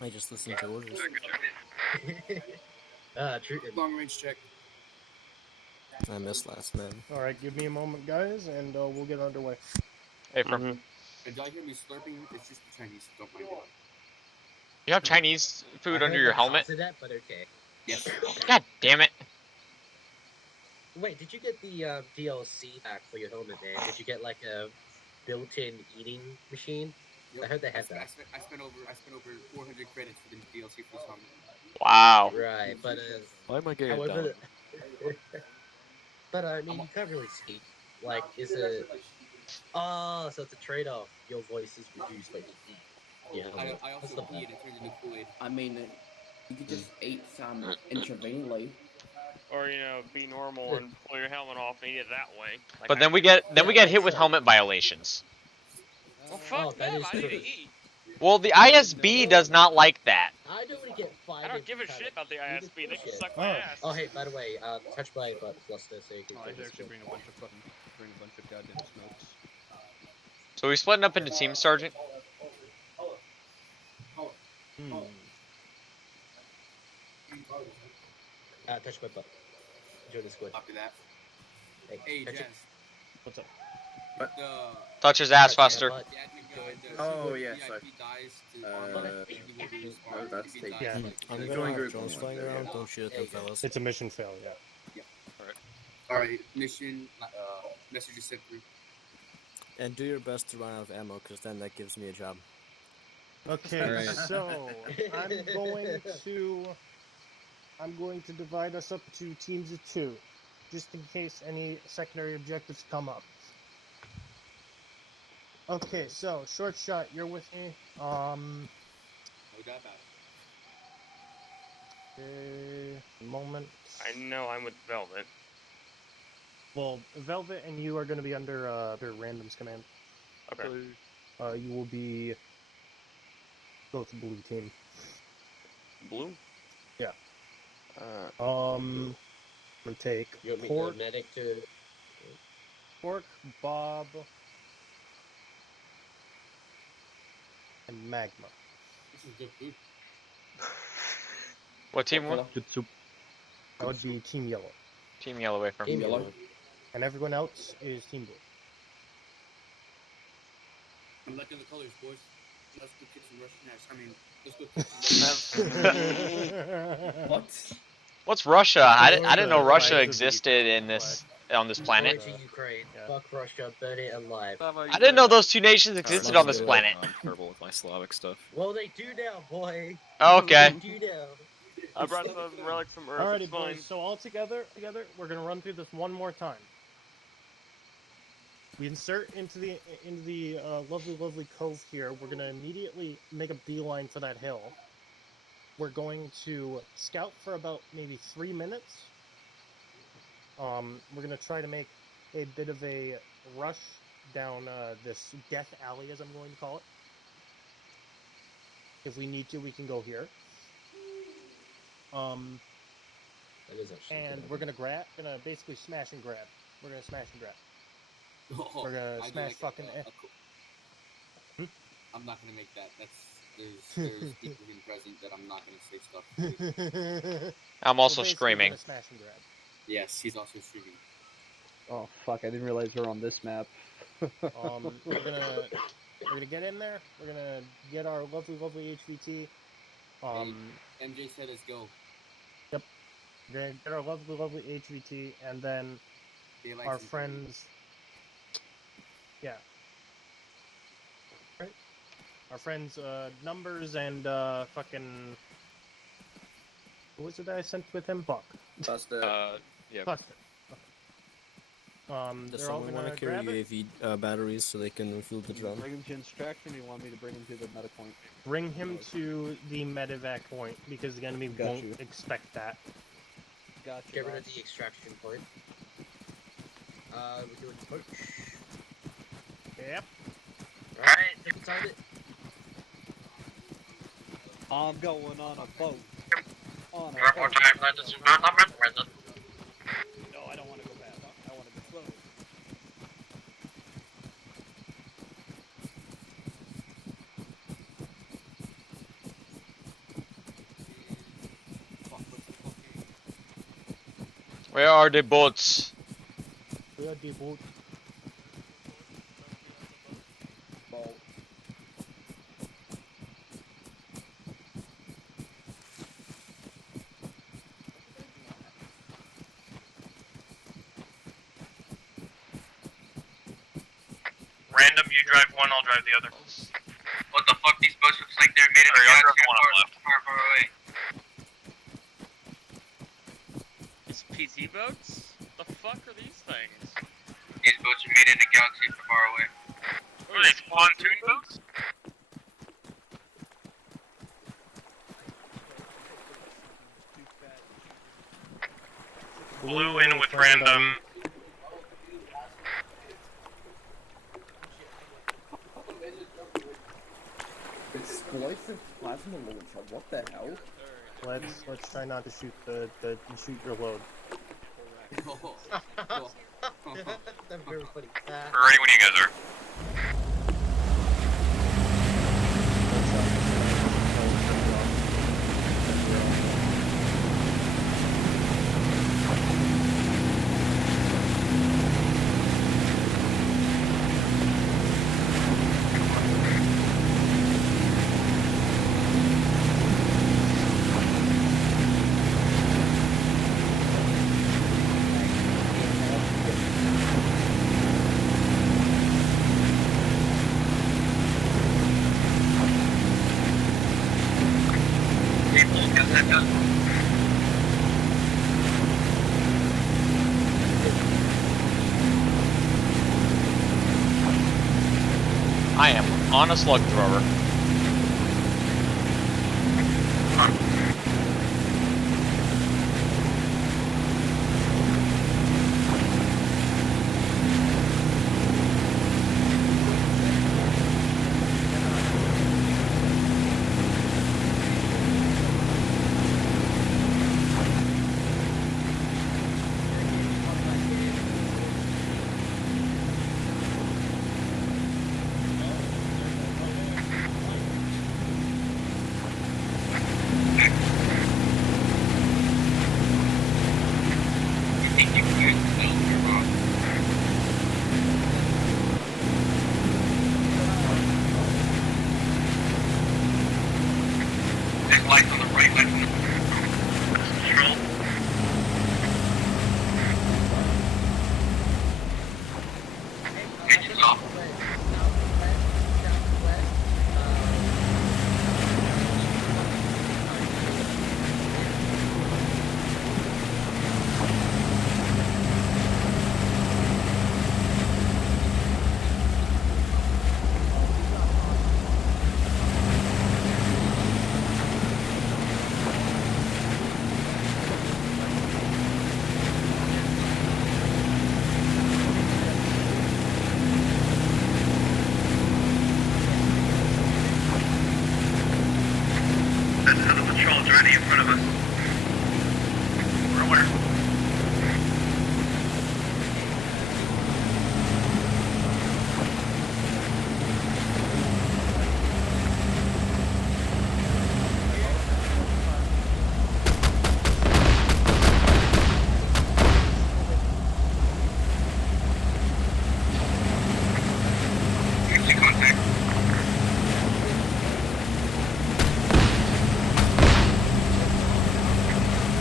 I just listened to orders. True. Long range check. I missed last, man. Alright, give me a moment, guys, and we'll get underway. Hey, from Did y'all hear me slurping? It's just the Chinese. Don't mind it. you have Chinese food I under heard your the helmet? cause of that, but okay. Yes. God damn it! Wait, did you get the DLC back for your helmet, man? Did you get like a built-in eating machine? Yep. I heard they had I that. spent over 400 credits for the DLC for this helmet. Wow. Right, but Why am I getting however, down? but I mean, you can't really speak. Like, is it? Oh, so it's a trade-off. Your voice is reduced, but you eat. Yeah, I also peed and turned into Kool-Aid. I mean, you could just eat some intravenously. Or be normal and pull your helmet off and eat it that way. Like But I then we did. get hit with helmet violations. Well, fuck that them. is I need to true. eat. Well, the ISB does not like that. I don't want to get I fined. don't give a shit about the ISB. They can suck my ass. Oh, hey, by the way, touch my butt, Fluster, so you can. Oh, I should actually bring a bunch of goddamn smokes. So we splitting up into teams, Sergeant? Touch my butt. Join the squad. After that. Hey, touch Jazz. What's up? Touch his ass, Foster. Oh, yes. VIP dies to no, that's taken. Yeah, I'm I'm going gonna group. have drones flying around. Don't shoot at them, fellas. It's a mission fail, yeah. Alright, mission, message is sent through. And do your best to run out of ammo, because then that gives me a job. Okay, Alright. so I'm going to divide us up to teams of 2, just in case any secondary objectives come up. Okay, so short shot, you're with me. No doubt about Moment. I know I'm with Velvet. Well, Velvet and you are going to be under randoms command. Okay. You will be both blue team. Blue? Yeah. I'm gonna take You want me Pork, the medic to? Pork, Bob, and Magma. This is good food. What team were? Good soup. That would be Team Yellow. Team Yellow away from Team Yellow. And everyone else is Team Blue. I'm liking the colors, boys. Let's go kick some Russian ass. I mean, let's go kick some What? What's Russia? I didn't know Russia existed in this on this planet. Glory to Ukraine. Fuck Russia. Burn it alive. I didn't know those two nations existed on this planet. I'm terrible with my Slavic stuff. Well, they do now, boy. Okay. They do now. I brought some relics from Earth. Alrighty, It's fine. boys. So all together, we're gonna run through this one more time. We insert into the lovely cove here. We're gonna immediately make a beeline for that hill. We're going to scout for about maybe 3 minutes. We're gonna try to make a bit of a rush down this death alley, as I'm going to call it. If we need to, we can go here. And we're gonna basically smash and grab. We're gonna smash and grab. Oh, We're gonna I smash like fucking. I'm not gonna make that. There's people being present that I'm not gonna say stuff. I'm also We're basically screaming. gonna smash and grab. Yes, he's also streaming. Oh fuck! I didn't realize we're on this map. We're gonna get in there. We're gonna get our lovely HVT. Hey, MJ said let's go. Yep. We're gonna get our lovely HVT, and then Daylight our and friends. Yeah. Our friends, Numbers and fucking. What was it that I sent with him? Buck. Buster. Yeah. Buster. Does They're all someone want gonna to carry grab it. UAV batteries so they can refuel the drone? Bring him to instruction. You want me to bring him to the meta point? Bring him to the medevac point because the enemy Got won't you. expect that. Gotcha. Get rid of the extraction point. We're doing push. Yep. Alright, take your time. I'm going on a boat. On a One more boat. time, let us know number. Present. No, I don't want to go back. I want to go slow. Where are the boats? We are the boat. Well, Random, you drive one, I'll drive the other. What the fuck? These boats looks like they're made of galaxy far away. These PT boats? The fuck are these things? These boats are made in a galaxy far away. What are these, pontoon boats? Blue in with random. explosive plasma launcher. What the hell? Let's try not to shoot shoot your load. That's very funny. We're ready when you guys are. I am on a slug thrower. There's lights on the right, lights on the control. Engines off. There's another patrol already in front of us. We're aware. Emergency contact.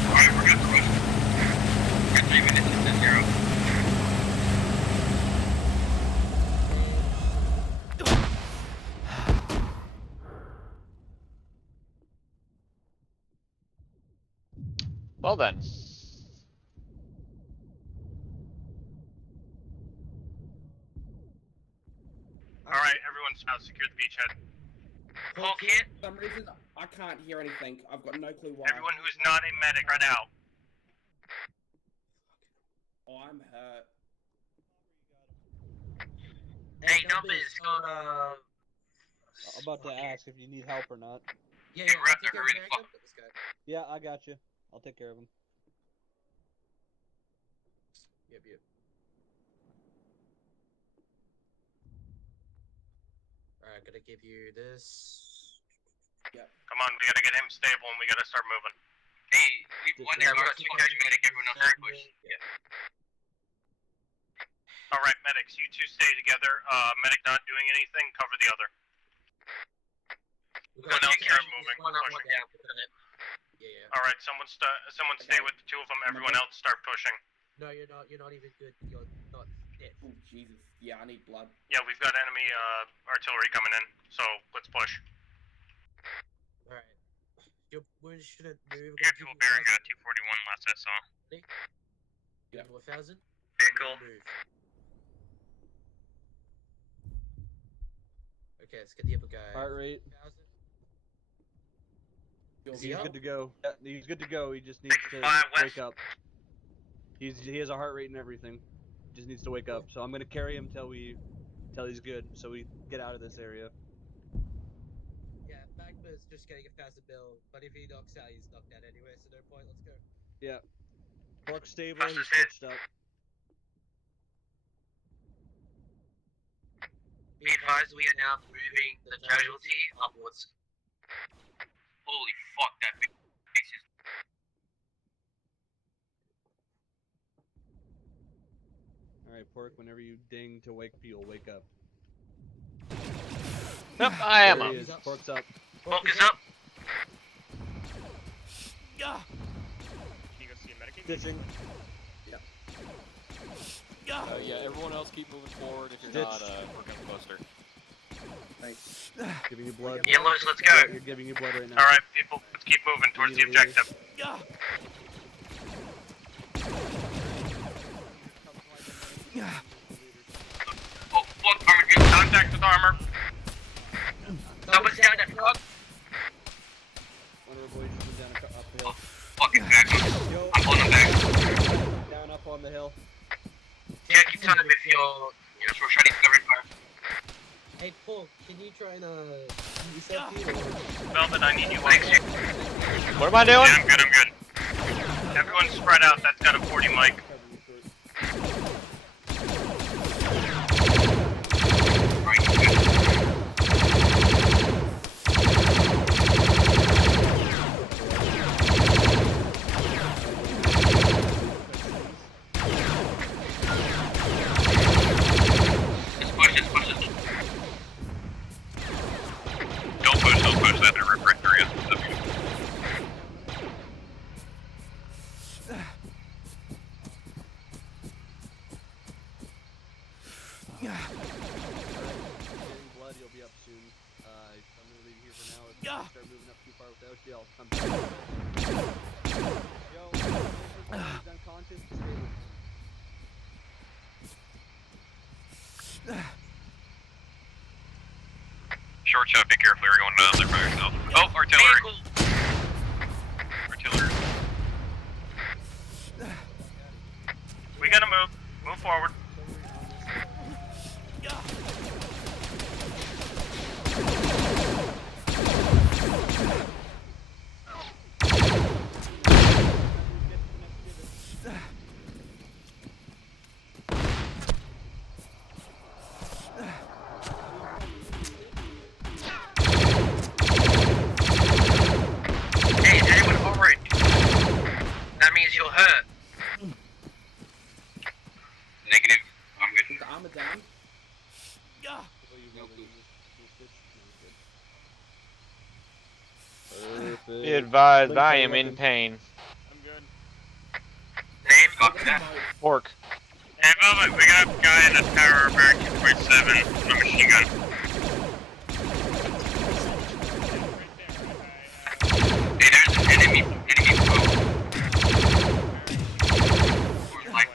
Alright, we're good to rest. We're 3 minutes into 0. Well then. Alright, everyone's now secure the beachhead. Whole kit, For some reason, I can't hear anything. I've got no clue why. everyone who's not a medic, spread out. Oh, I'm hurt. Hey, numbers, I'm about to ask if you need help or not. Yeah, Hey, yeah, Rep, I'll take care of hurry the American. fuck. Let's go. Yeah, I got you. I'll take care of him. Yep, yep. Alright, gonna give you this. Yep. Come on, we gotta get him stable and we gotta start moving. Hey, we've one there. We've got 2 carriage medic. Everyone else can push. Yeah. Alright, medics, you two stay together. Medic not doing anything, cover the other. One else start moving. Yeah. Alright, someone stay with the 2 of them. Everyone else start pushing. No, you're not. You're not even good. You're not dead. Oh Jesus. Yeah, I need blood. Yeah, we've got enemy artillery coming in, so let's push. All right. Your wounds shouldn't move. Careful bearing 241 last I saw. Yeah. 1,000. Vehicle. Move. Okay, let's get the other guy. Heart rate. 1,000. He's good to go. Yeah, he's good to go. He just needs to wake up. He has a heart rate and everything. Just needs to wake up. So I'm gonna carry him till he's good. So we get out of this area. Yeah, Magma's just getting 1,000 mil, but if he knocks out, he's knocked out anyway, so no point. Let's go. Yeah. Pork stable. He's stitched up. Be advised, we are now moving the casualty upwards. Holy fuck, that big face is. Alright, Pork, whenever you ding to wake people, wake up. Yep, I am There up. he is. Pork's up. Focus up. Yeah. Can you go see a medic? Stitching. Yeah, everyone else keep moving forward. If you're not, we're getting closer. Thanks. Giving you blood. Yellows, let's go. You're giving you blood right now. Alright, people, let's keep moving towards the objective. Oh, fuck, armor, get contact with armor. Someone's down that truck. One of our boys is down up the hill. Fucking back. Yo. I'm pulling him back. Down up on the hill. Yeah, keep telling me if you're trying to cover fire. Hey, Paul, can you try and shoot yourself here? Velvet, I need you on. What am I doing? Yeah, I'm good. Everyone spread out. That's got a 40 mic. Don't push that in refractory. Getting blood, you'll be up soon. I'm gonna leave you here for now. If you start moving up too far without you, I'll come back. Yo, he's unconscious. Short shot, be careful, you're going down there by yourself. Oh, artillery. Artillery. We gotta move. Move forward. Hey, is anyone alright? That means you'll hurt. Negative. I'm good. The armor down. Be advised, I am in pain. I'm good. Name? Fuck that. Pork. Hey, Velvet, we got a guy in a tower bearing 2.7 on a machine gun. Hey, there's an enemy boat. Or life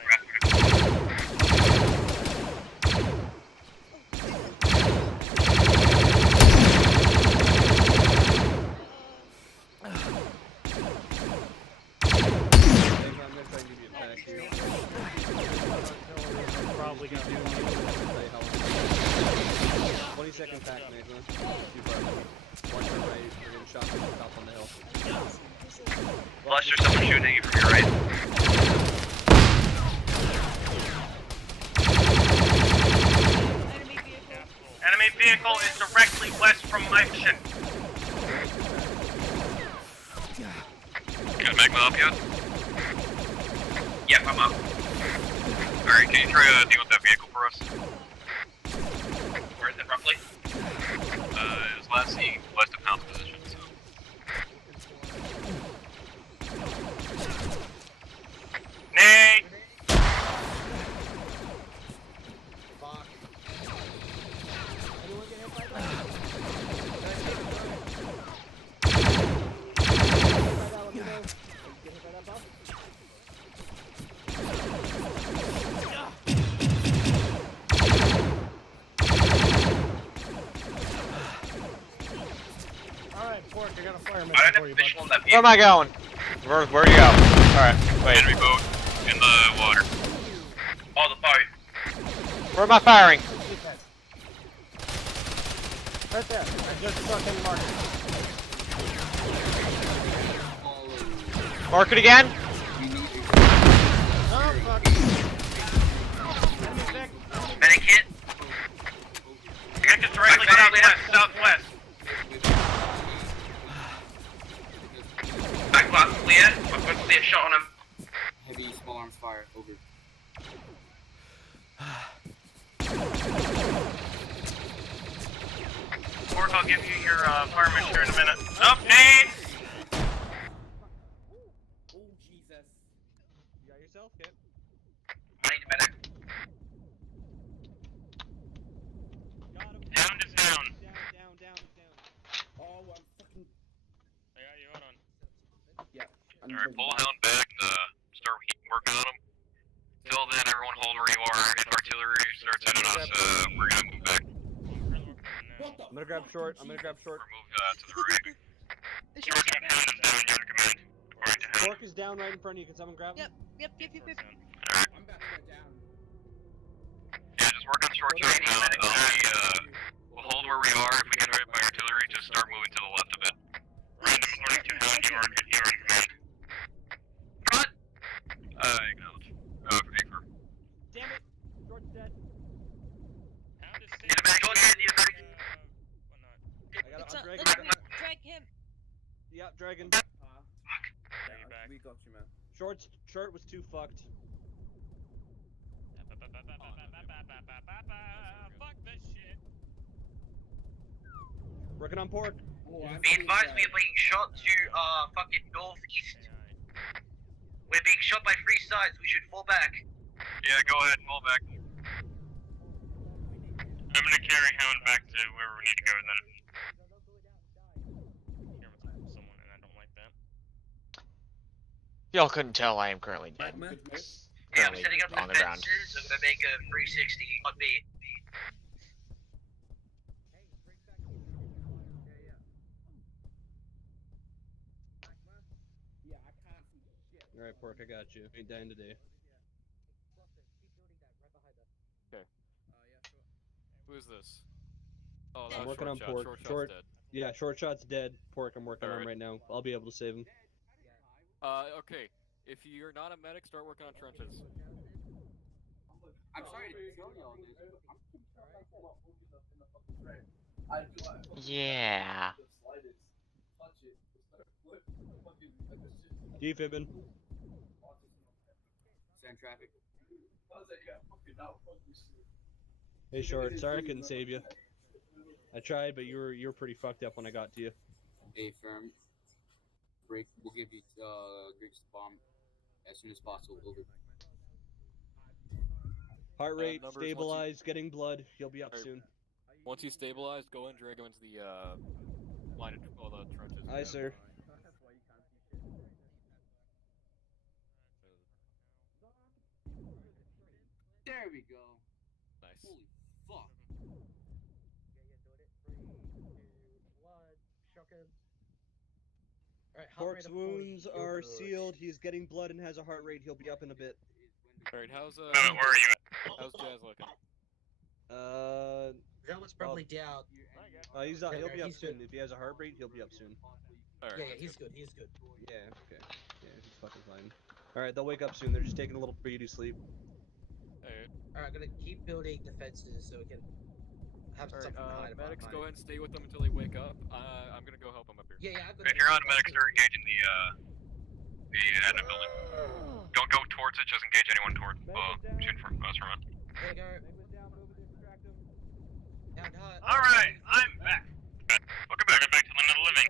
Probably gonna do 20-second attack, Nathan. Too far. Watch your right, you're getting shot from the top on the hill. Unless there's someone shooting at you from your right. Enemy vehicle is directly west from my mission. Good, Magma up yet? Yep, I'm up. Alright, can you try to deal with that vehicle for us? Where is it roughly? It was last seen west of Pound's position, so. Nate! Alright, Pork, I got a fireman I don't for have you, visual on bud. that Where am I going? Where do you go? Alright, wait. Enemy boat in the water. Oh, the boat. Where am I firing? Right there. I just fucking marked it. Mark it again? Oh, fuck. Medic hit. Get this directly southwest. Back glass clear. I've got a clear shot on him. Heavy small arms fire. Over. Pork, I'll give you your fireman here in a minute. Up, Nate! Oh Jesus. You got yourself? Okay. I need a medic. Hound is down. Down. Oh, I'm fucking. I got you. Hold on. Yeah. Alright, pull Hound back and start working on him. Till then, everyone hold where you are. If artillery starts hitting us, we're gonna move back. I'm gonna grab short. We're moved to the right. Hound is down. You're in command. According to Hound. Pork is down right in front of you. Can someone grab him? Yep. I'm about to go down. Yeah, just work on short shot now. We'll hold where we are. If we get hit by artillery, just start moving to the left a bit. Random, according to Hound, you are in command. Front! Acknowledge. Affirm. Damn it! Short's dead. Hound is Need a medic, need a medic. I'm dragging. Drag him. Yeah, dragon. We got you, man. Short was too fucked. Fuck this shit. Working on Pork. Be advised, we are being shot to fucking northeast. We're being shot by three sides. We should fall back. Yeah, go ahead, fall back. I'm gonna carry Hound back to where we need to go then. Someone, and I don't like that. Y'all couldn't tell I am currently dead. Yeah, I'm setting up on the the ground. fences. I'm gonna make a 360 on me. Alright, Pork, I got you. Ain't dying today. Okay. Who is this? Oh, I'm no, working on shot. Pork. Short shot's dead. Yeah, short shot's dead. Pork, I'm working on Alright. right now. I'll be able to save him. Okay. If you're not a medic, start working on trenches. I'm sorry to tell y'all this, but Yeah. Defibbing. Send traffic. Hey, Short. Sorry I couldn't save you. I tried, but you were pretty fucked up when I got to you. A firm. Break. We'll give you Greek's bomb as soon as possible. Over. Heart rate numbers, stabilized, getting blood. He'll be up Alright. soon. Once he's stabilized, go and drag him into the line of all the trenches. Aye, sir. There we go. Nice. Holy fuck. Pork's wounds are sealed. He's getting blood and has a heart rate. He'll be up in a bit. Alright, how's Where are you at? how's Jazz looking? That was probably down. He's up. He'll be up He's soon. good. If he has a heart rate, he'll be up soon. Alright. Yeah, he's good. He's good. Yeah. Okay. Yeah, he's fucking fine. All right, they'll wake up soon. They're just taking a little beauty sleep. Alright. Alright, I'm gonna keep building the fences so we can have something to hide about. Medics, go ahead and stay with them until they wake up. I'm gonna go help them up here. Yeah, I'm If you're on medic, start engaging Be at a building. Don't go towards it, just engage anyone towards shooting from us from it. There you go. Alright, I'm back. Welcome back. Back to the land of the living.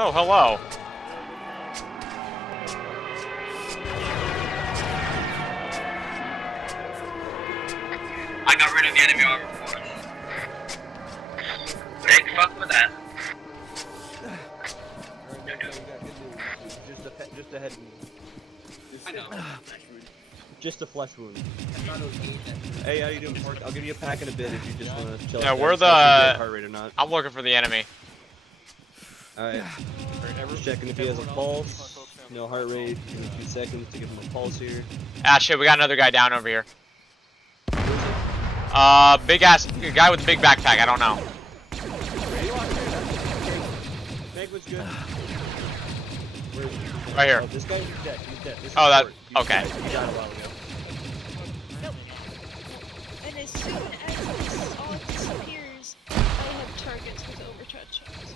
Oh, hello. I got rid of the enemy armor force. Big fuck with that. Just a head wound. I know. Just a flesh wound. Hey, how you doing, Pork? I'll give you a pack in a bit if you just want to chill. Yeah, out we're there and see if you get the. heart rate or not. I'm looking for the enemy. Alright. Just checking if he has a pulse. No heart rate. Give him a few seconds to give him a pulse here. Ah, shit, we got another guy down over here. Big ass guy with a big backpack. I don't know. Megwood's good. Right here. Oh, this guy's dead. He's dead. This is Oh, that. Pork. Okay. He died a while ago. Nope. And as soon as this all disappears, I have targets with overcharge shots.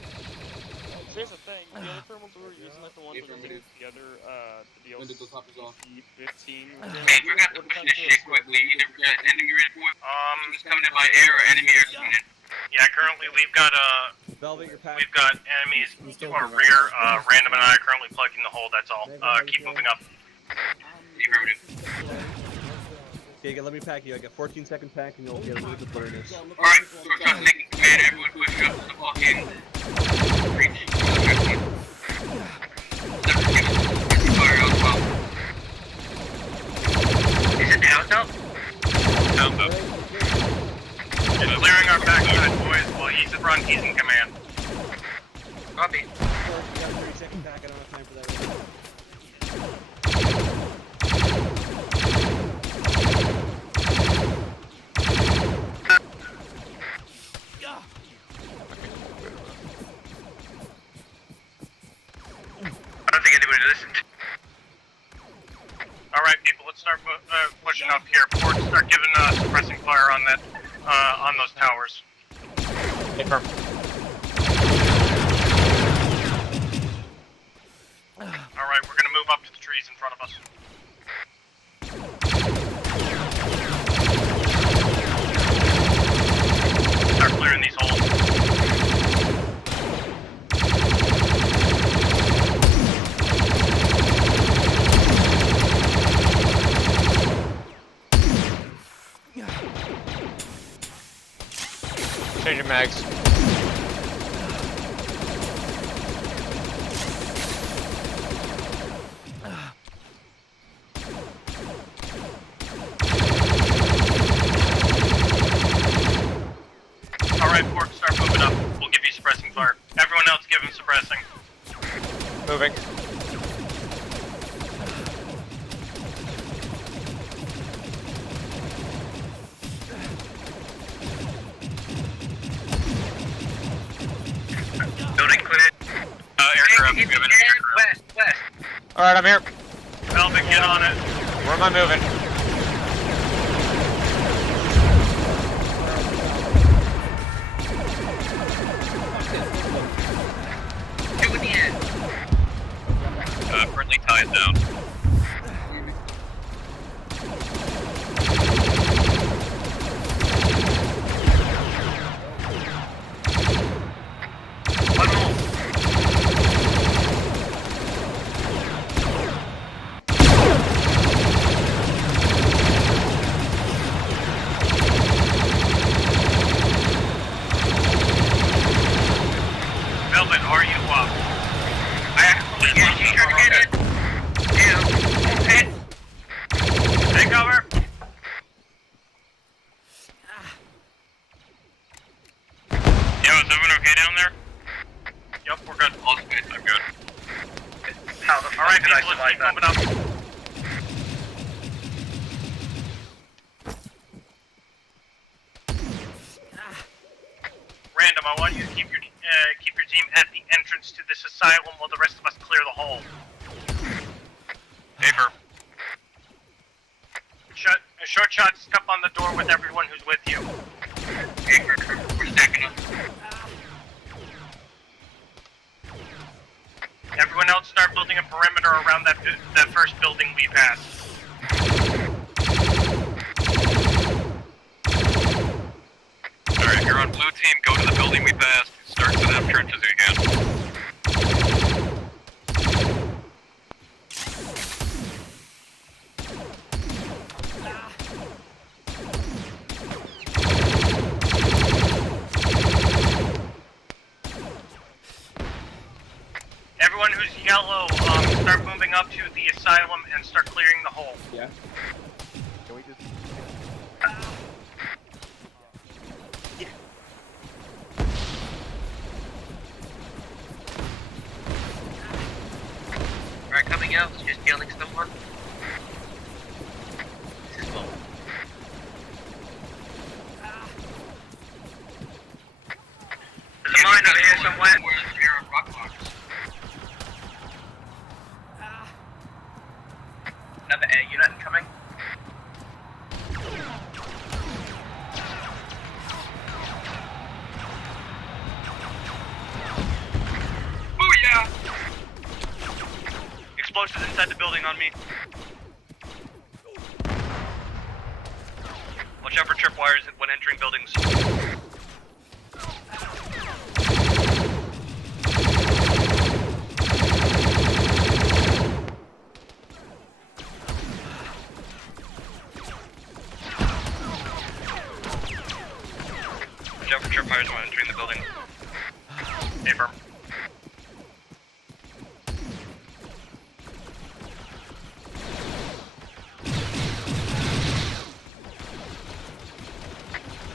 Here's the thing, the other thermals we were using, like the ones that were the other, the DLC 15. Hey, we're gonna have to push this shit quickly. Either we got enemy report, it's coming in by air or enemy air unit. Yeah, currently we've got Velvet, your pack. we've got enemies to our rear. Random and I are currently plugging the hole. That's all. Keep moving up. Okay, let me pack you. I got 14-second pack and you'll get a little bit bonus. Alright, so we're starting taking command. Everyone push up to the fucking breach. Is it down now? Down up. Just clearing our back unit, boys. While he's in front, he's in command. Copy. You got a 30-second pack. I don't have time for that right now. I don't think anybody listened. Alright, people, let's start pushing up here. Ford, start giving suppressing fire on that, on those towers. Confirm. Alright, we're gonna move up to the trees in front of us. Start clearing these holes. Changing mags. Alright, Pork, start moving up. We'll give you suppressing fire. Everyone else give him suppressing. Moving. Building cleared. Aircraft, we have an aircraft. West. Alright, I'm here. Velvet, get on it. Where am I moving? Two in the air. Friendly ties down. One more. Velvet, are you up? Take cover. Yo, is everyone okay down there? Yep, we're good. All's good. I'm good. Alright, people, let's keep moving up. Random, I want you to keep your team at the entrance to this asylum while the rest of us clear the hole. Paper. short shot, step on the door with everyone who's with you. Okay, we're stacking up. Everyone else start building a perimeter around that first building we passed. Alright, if you're on blue team, go to the building we passed. Start setting up trenches again. Everyone who's yellow, start moving up to the asylum and start clearing the hole. Yeah. Can we just... Alright, coming out, just yelling someone. This is low. There's a mine over here somewhere. Another air unit incoming. Booyah! Explosives inside the building on me. Watch out for tripwires when entering buildings. Watch out for tripwires when entering the building. Stay firm.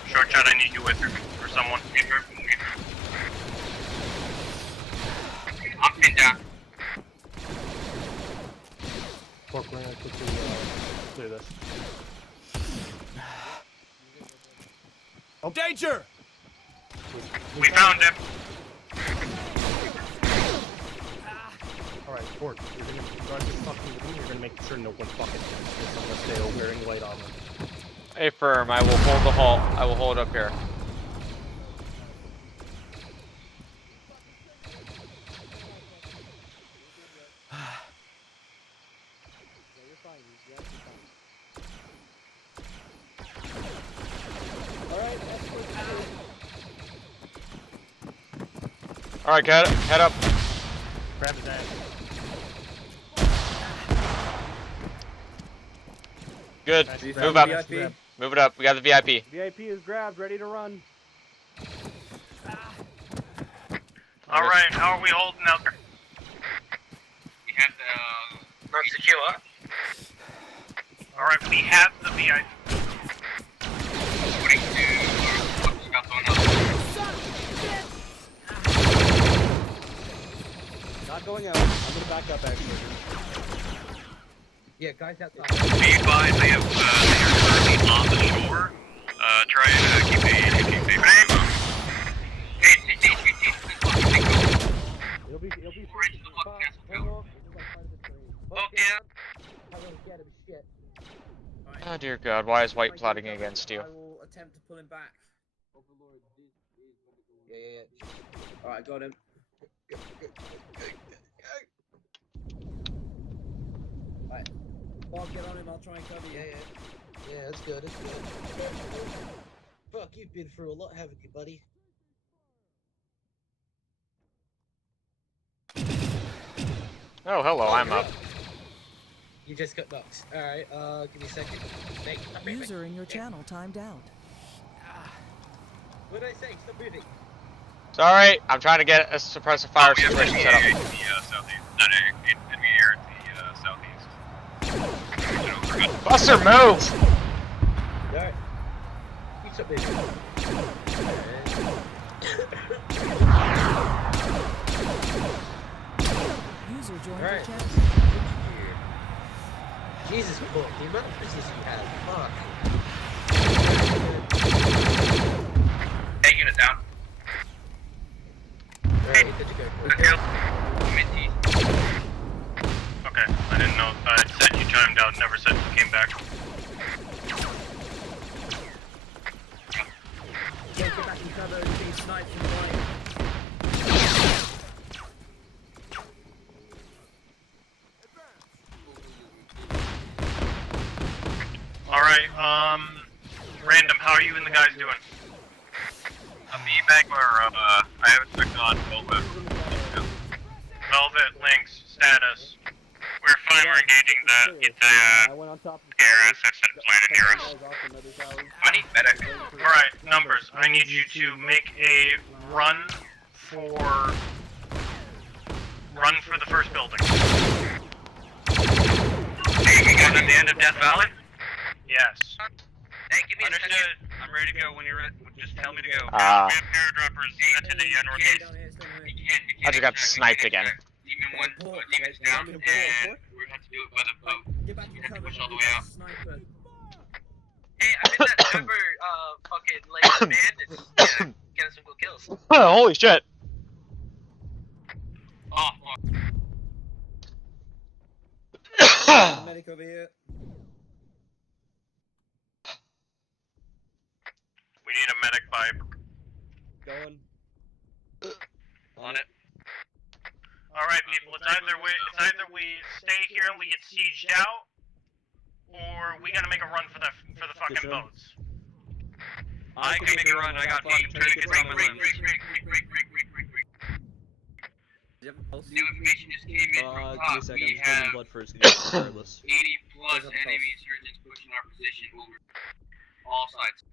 Short shot, I need you with her, or someone. I'm pinned down. We're gonna quickly clear this. Oh, danger! We found him. Alright, Ford, you're gonna guard this fucking room, you're gonna make sure no one fucking gets this unless they are wearing light armor. Hey, firm. I will hold the halt. I will hold up here. Alright, head up. Grab his ass. Good. Nice. Move up. Move it up. We got the VIP. VIP is grabbed, ready to run. Alright, how are we holding out there? We have the... not secure. Alright, we have the VIP. What do you do? What's got going on? Not going out. I'm gonna back up actually. Yeah, guys outside. Be advised, they are currently on the shore. Try and keep the HQT safe. It'll be Oh dear God, why is White plotting against you? I will attempt to pull him back. Yeah. Alright, got him. Right. Bob, get on him, I'll try and cover you. Yeah, it's good, it's good. Fuck, you've been through a lot, haven't you, buddy? Oh, hello, I'm up. You just got knocked. Alright, give me a second. User in your channel timed out. What did I say? Stop moving. It's alright, I'm trying to get a suppressive fire situation set up. In the southeast. Not enemy air at the southeast. Buster, move! Alright. You stop moving. User joined Right. your channel. Jesus, fuck, the amount of business you have. Fuck. Hey, unit down. Hey, good to go. Okay, I didn't know. I said you timed out, never said you came back. Alright, Random, how are you and the guys doing? Me, Magmar, I haven't clicked on Velvet. Velvet, Lynx, status. We're fine, we're engaging the air assets that landed near us. I need medic. Alright, numbers, I need you to make a run for the first building. Hey, we got at the end of Death Valley? Yes. Hey, give me Understood. I'm ready to go when you're ready. Just tell me to go. We have paradroppers to the northeast. I just got sniped again. Demon 1, Demon's down, and we have to do it by the boat. You have to push all the way out. Hey, I'm in that super, fucking, like, bandits. Yeah, getting some good kills. Holy shit. Oh, Medic over here. We need a medic by. Going. On it. Alright, people, it's either we stay here and we get sieged out, or we gotta make a run for the fucking boats. I can make a run, I got fucking tourniquets on my limbs. New information just came in from top. Give me a second, We I'm just have blood first, regardless. 80 plus enemy insurgents pushing our position over all sides.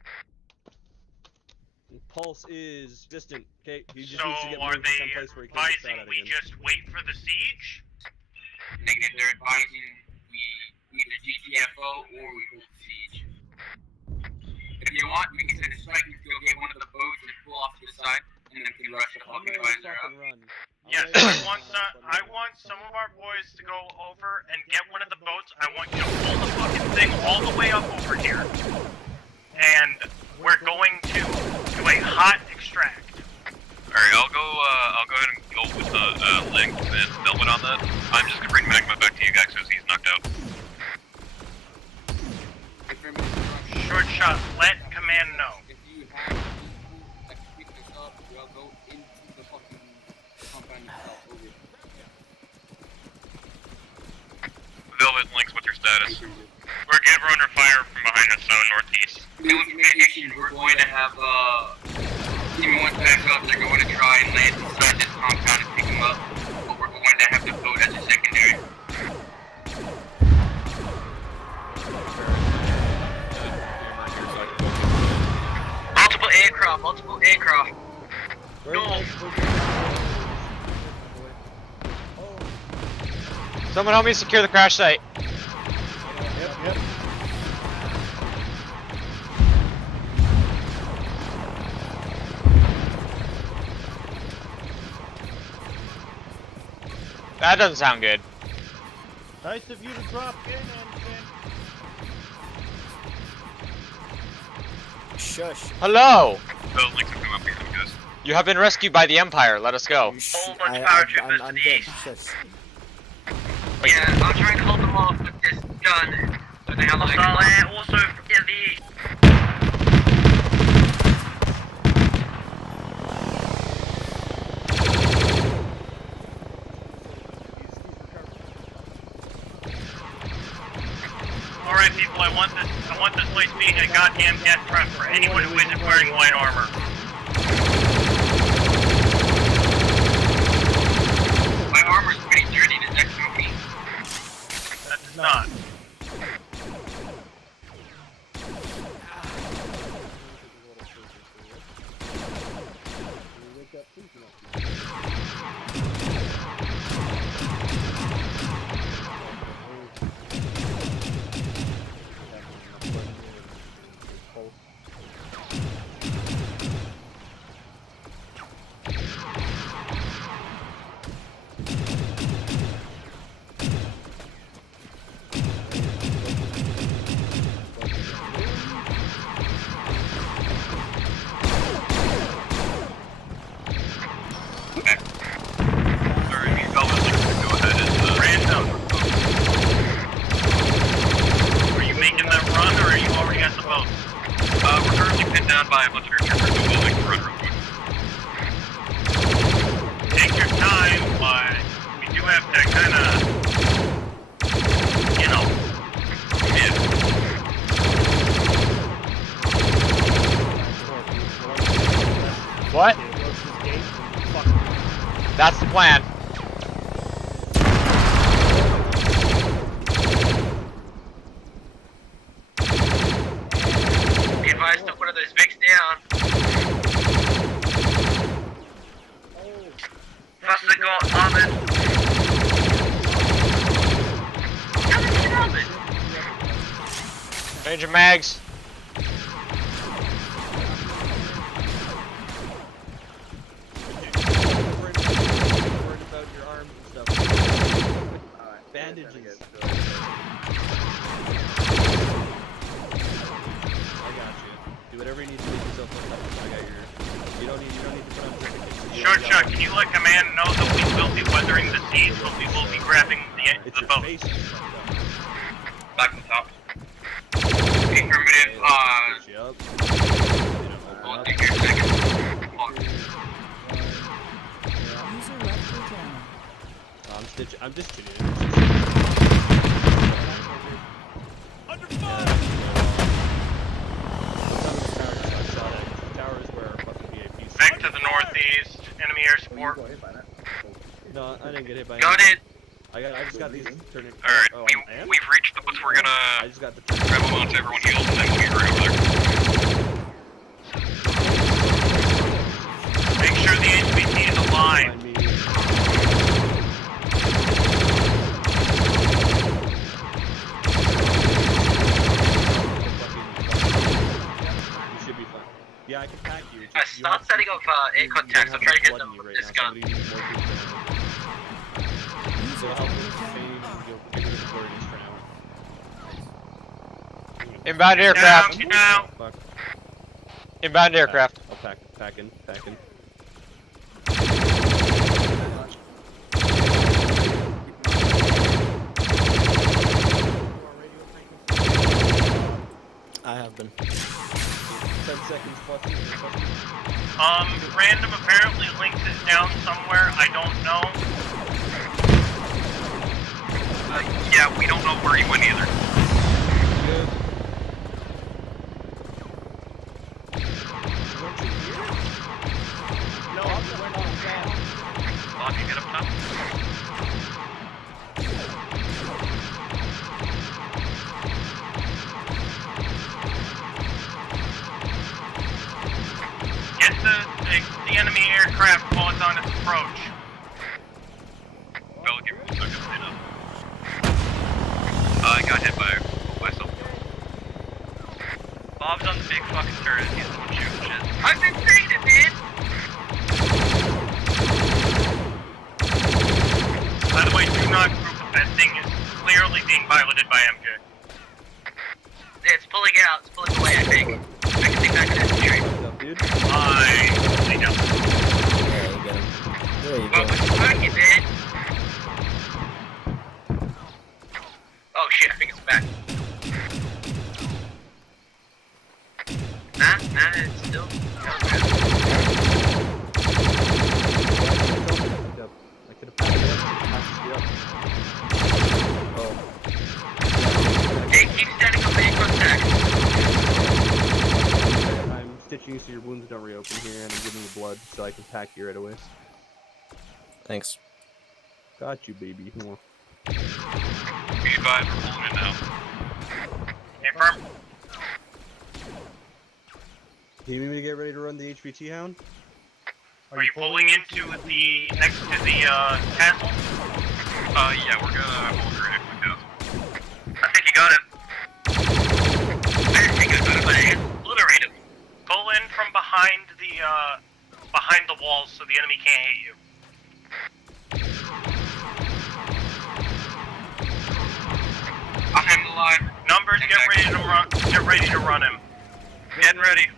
Pulse is distant. Okay, he just So needs to get are moved to they someplace where he can't get shot advising at we again. just wait for the siege? Negative, they're advising we either GTFO or we hold the siege. If you want, we can send a strike and go get one of the boats and pull off to the side, and then we can rush the fucking advisor out. Yes, I want some of our boys to go over and get one of the boats. I want you to pull the fucking thing all the way up over here. And we're going to do a hot extract. Alright, I'll go ahead and go with the Link and Velvet on that. I'm just gonna bring Magma back to you guys because he's knocked out. Short shot, let command know. If you have people that can pick this up, we'll go into the fucking compound itself over. Velvet, Lynx, what's your status? We're good, we're under fire from behind us, so northeast. New information, we're going to have, Team 1 back up, they're going to try and land inside this compound and pick them up, but we're going to have the boat as a secondary. Multiple aircraft. No. Someone help me secure the crash site. Yep. That doesn't sound good. Nice of you to drop in, Anderson. Shush. Hello! Velvet, Lynx, come up here, guys. You have been rescued by the Empire. Let us go. I'm dead. Shush. Yeah, I'm trying to hold them off with this gun. So they have also in the east. Alright people, I want this place being a goddamn death trap for anyone who isn't wearing white armor. My armor's pretty dirty to next to me. That's not. We're currently pinned down by a bunch of your troopers who will like run real quick. Take your time, but we do have to kind of, you know, What? Close this gate. Fuck. That's the plan. Be advised, took one of those Vics down. Faster got armored. How did he get armored? Change your mags. Worried about your arms and stuff. Bandages. I got you. Do whatever you need to make yourself look up. I got your. You don't need to put on certificates. Short shot, can you let command know that we will be weathering the siege, but we will be grabbing the boat? Back on top. Affirmative, I'll take your second. User left your channel. I'm just kidding. Under fire! Tower is where our fucking VIPs. Back to the northeast, enemy air support. No, I didn't get hit by Got anything. it! I just got these turning. Alright, Oh, and? we've reached the place we're gonna I just got the grab them once everyone heals and then we'll get right over there. Make sure the HVT is alive. You should be fine. Yeah, I can pack you. Start setting up air contacts. I'm trying to hit them with this gun. Inbound aircraft. Get down. Inbound aircraft. I'll packing. I have been. 10 seconds plus. Random apparently links is down somewhere. I don't know. Yeah, we don't know where he went either. Good. No, I went on down. Bob, you get up top? Get the enemy aircraft while it's on its approach. Well, give me a second, stay up. I got hit by something. Bob's on the big fucking turret. He's the one shooting shit. I've been saying it, man! By the way, do not group up. That thing is clearly being piloted by MJ. Yeah, it's pulling out. It's pulling away, I think. I can take back to engineering. Dude. I think Yeah, you get him. There you go. Well, fuck you, man. Oh shit, I think it's back. Nah, it's still. I could have packed it up. Oh. Hey, keep standing on main contact. I'm stitching you so your wounds don't reopen here, and I'm giving you blood so I can pack you right away. Thanks. Got you, baby. Mwah. Be advised, we're pulling in now. Confirm. Do you need me to get ready to run the HVT hound? Are you pulling into the next to the castle? Yeah, we're gonna hold her next to the castle. I think you got him. I think I got him, but I obliterate him. Pull in from behind the walls so the enemy can't hit you. I'm alive. Numbers, get ready to run. Get ready to run him. Getting ready.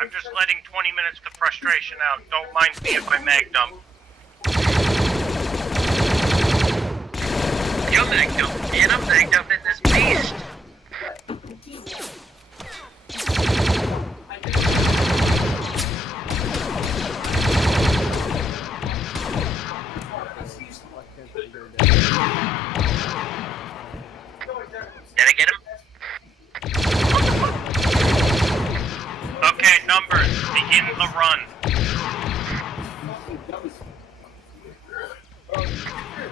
I'm just letting 20 minutes of frustration out. Don't mind me if I mag dump. You're magged up, and I'm magged up in this beast. on the run.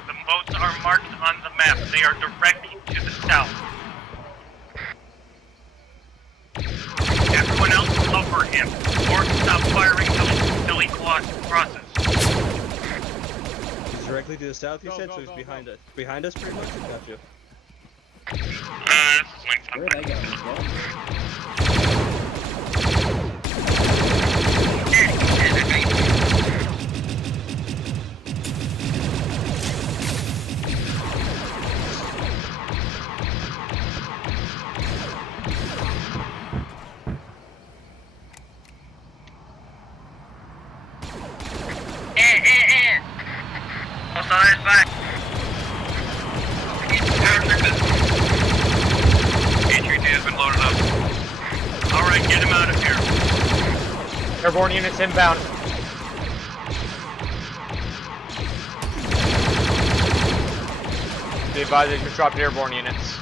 The boats are marked on the map. They are directly to the south. Everyone else cover him, or stop firing till he crosses. He's directly to the south, you said, so he's behind us. Behind us, pretty much? Gotcha. This is linked up. Where are they going? Back. H3T has been loaded up. Alright, get him out of here. Airborne units inbound. Be advised that you've dropped airborne units.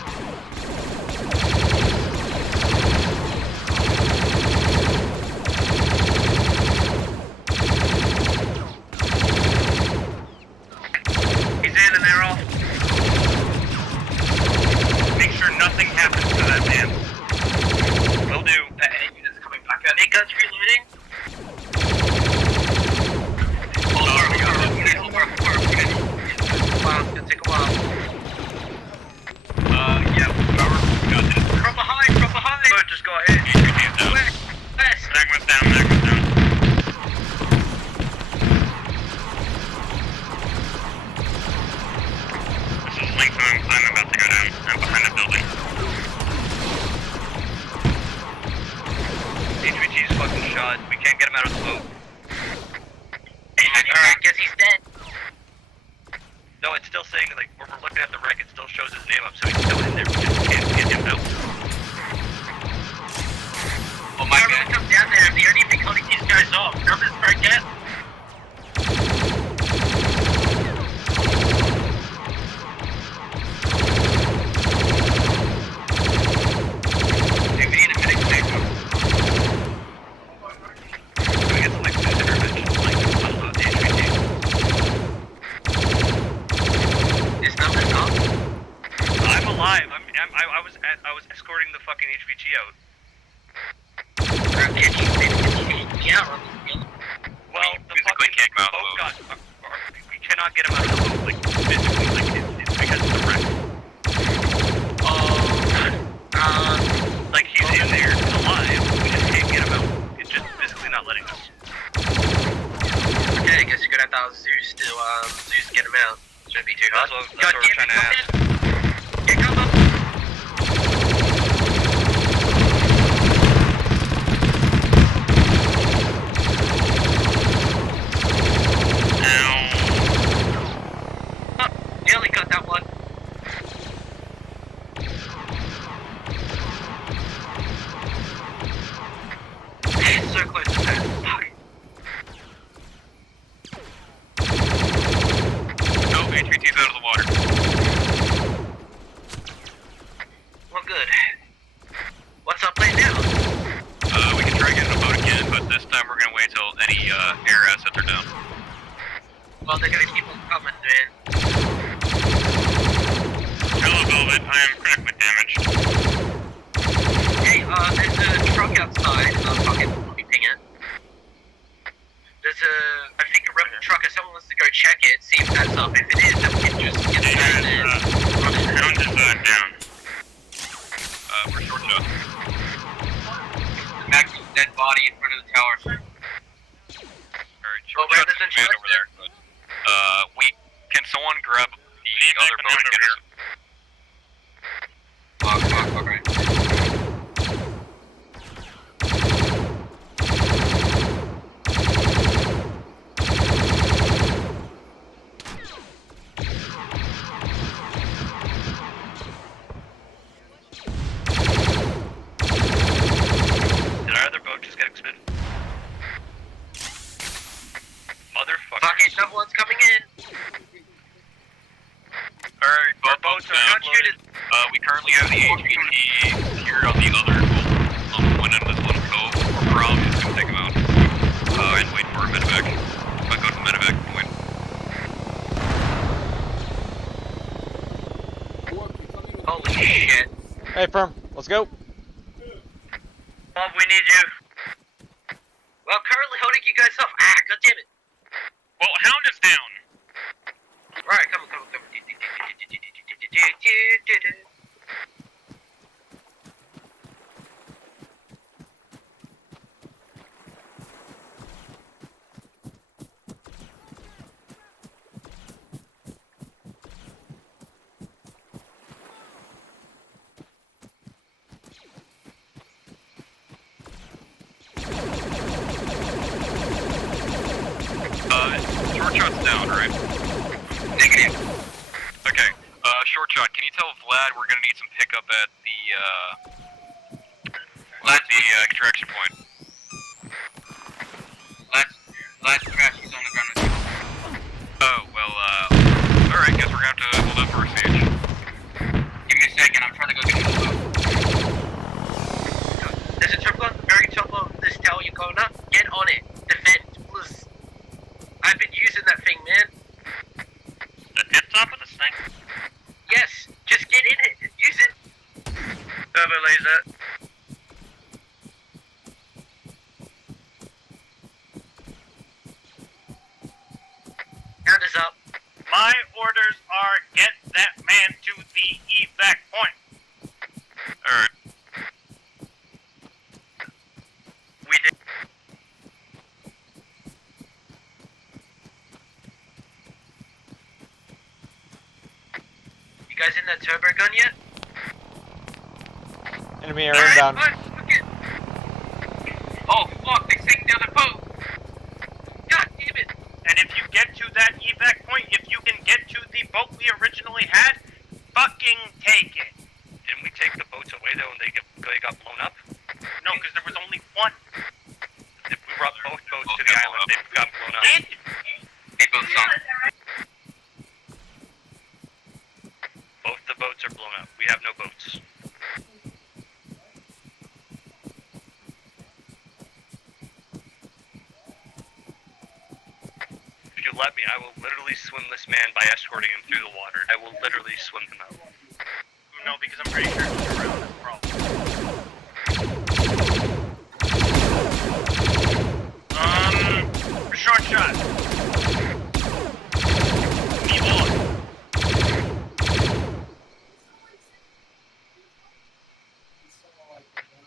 Make sure nothing happens to that man. Will do. Any units coming back at me? Guns reloading? Hold on, we got it. Hold on. It's gonna take a while. Yeah, whoever got this. From behind! Good, just go ahead. West! Magma's down. This is linked. I'm about to go down. I'm behind the building. H3T's fucking shot. We can't get him out of the boat. Alright, guess he's dead. No, it's still saying, like, when we're looking at the wreck, it still shows his name up, so he's still in there. We just can't get him out. Oh my god. Come down there. They already been cutting these guys off. Nothing's right yet. Hey, we need a medic back up. We get some, like, intervention, like, on the H3T. Is nothing up? I'm alive. I was escorting the fucking HVT out. Can you take me out? Well, the fucking boat got... We cannot get him out of the boat, like, physically, like, it's because of the wreck. Like, he's in there, he's alive, we just can't get him out. It's just physically not letting us. Okay, I guess you're gonna have to have Zeus to get him out. Shouldn't be too hard. That's what we're trying to ask. Get cover! Nearly got that one. So close to that. Fuck. No, H3T's out of the water. Well, good. What's our plan now? We can try getting a boat again, but this time we're gonna wait till any air assets are down. Well, they're gonna keep on coming, man. Hello, Velvet. I am critically damaged. Hey, there's a truck outside. Fucking, let me ping it. There's I think a rebel truck. If someone wants to go check it, see if that's up. If it is, then we can just get it down there. Hound is down. We're short shot. Max's dead body in front of the tower. Alright, short shot's command over there. Can someone grab the other boat and get us? Fuck, right. Did our other boat just get exploded? Motherfucker. Fuck it, another one's coming in. Alright, boats are unshooted. We currently have the HVT secured on the other boat on one end of this little cove. We're probably just gonna take him out. and wait for a medevac. I'll go to the medevac point. Holy shit. Hey, Firm, let's go. Bob, we need you. Well, currently holding you guys off. Ah, god damn it. Well, Hound is down. Right, come on. Short shot's down, right? Negative. Okay, short shot, can you tell Vlad we're gonna need some pickup at the extraction point? Last crash, he's on the ground with you. Oh, well, alright, guess we're gonna have to hold up for a stage. Give me a second, I'm trying to go get the boat. There's a chopper, very chopper, this tower you're going up. Get on it. Defend, please. I've been using that thing, man. The tip top of this thing? Yes, just get in it. Use it. Turbo laser. Hand is up. My orders are get that man to the evac point. Alright. We did. You guys in that turbo gun yet? Enemy area inbound. Oh, fuck, they sank the other boat. God damn it. And if you get to that evac point, if you can get to the boat we originally had, fucking take it. Didn't we take the boats away though and they got blown up? No, because there was only one. If we brought both boats to the island, they got blown up. Did? They both sunk. Both the boats are blown up. We have no boats. If you let me, I will literally swim this man by escorting him through the water. I will literally swim him out. No, because I'm pretty sure he's around this problem. Short shot. Me on.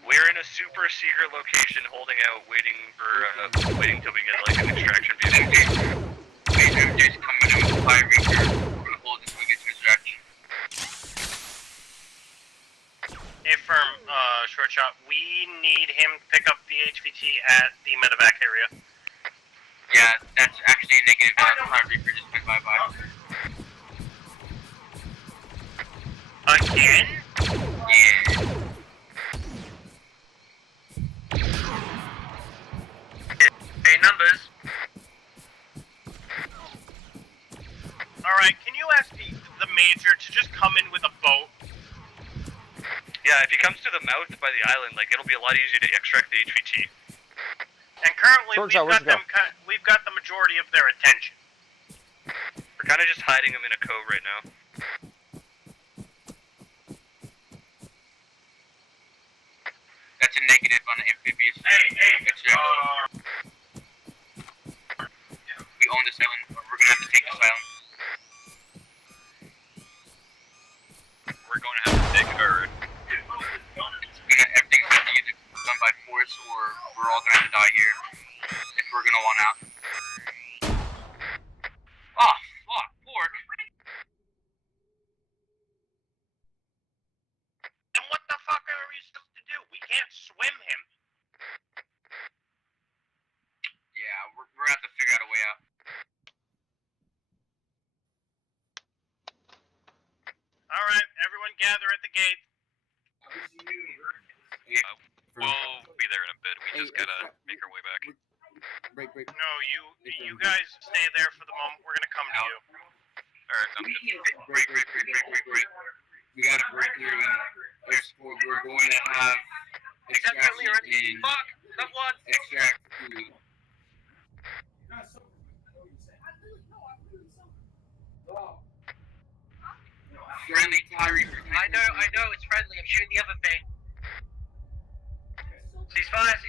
We're in a super secret location, holding out, waiting till we get like an extraction vehicle. MJ's coming in with 5 Reaper. We're gonna hold until we get to extraction. Hey, Firm, short shot. We need him to pick up the HVT at the medevac area. Yeah, that's actually a negative. 5 Reaper just went bye-bye. Again? Yeah. Hey, numbers. Alright, can you ask the major to just come in with a boat? Yeah, if he comes to the mouth by the island, like it'll be a lot easier to extract the HVT. And currently, Short shot, where'd you go? we've got the majority of their attention. We're kind of just hiding him in a cove right now. That's a negative on the amphibious. We own this island. We're gonna have to take this island. We're going to have to take everything's Everything's gonna have to either done by force or we're all gonna have to die here. If we're gonna want out. Oh, fuck, pork. And what the fuck are we supposed to do? We can't swim him. Yeah, we're gonna have to figure out a way out. Alright, everyone gather at the gate. We'll be there in a bit. We just gotta make our way back. Break. No, you guys stay there for the moment. We're gonna come to you. Alright, sounds good. Break. We gotta break through and we're going to have Exactly ready. extraction Fuck, that one. extract food. Friendly Tyree. I know, it's friendly. I'm shooting the other thing. Ceasefire.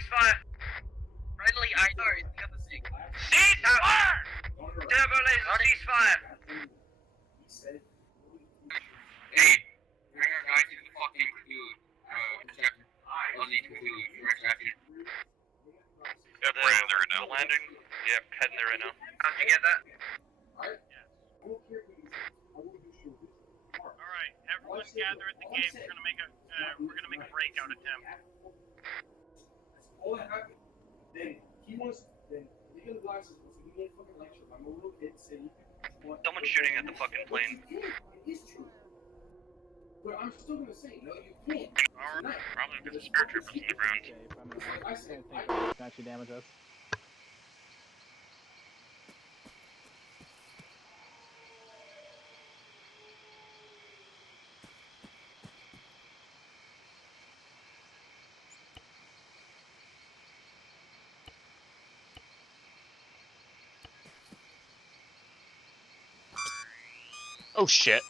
Friendly, I know, it's the other thing. Ceasefire! Turbo laser, ceasefire! Hey, bring our guy to the fucking Cthulhu. Protect Aussie Cthulhu, direct action. Yep, we're in there right now. Landing? Yep, heading there right now. How'd you get that? Alright, everyone gather at the gate. We're gonna make a breakout attempt. All that happened. Then he wants. Then Legal Glasses was giving me a fucking lecture. My little kid said you can. Someone's shooting at the fucking plane. It is true. But I'm still gonna say, no, you can't. Alright, probably because the spirit troopers on the ground. I said, Can actually damage us. Oh shit.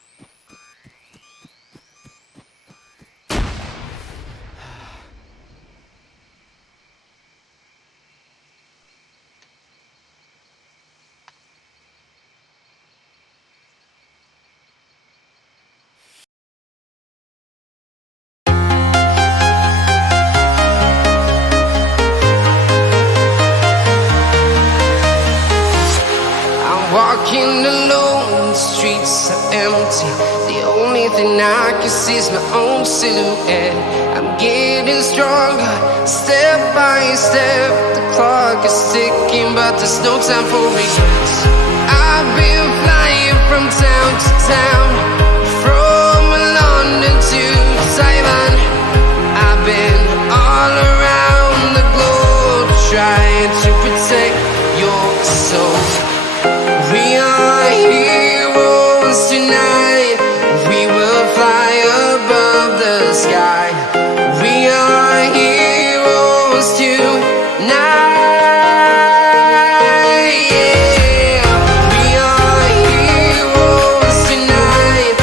I'm walking alone, the streets are empty. The only thing I can see is my own silhouette. I'm getting stronger, step by step. The clock is ticking, but there's no time for regrets. I've been flying from town to town, from London to Taiwan. I've been all around the globe, trying to protect your soul. We are heroes tonight. We will fly above the sky. We are heroes tonight. Yeah. We are heroes tonight.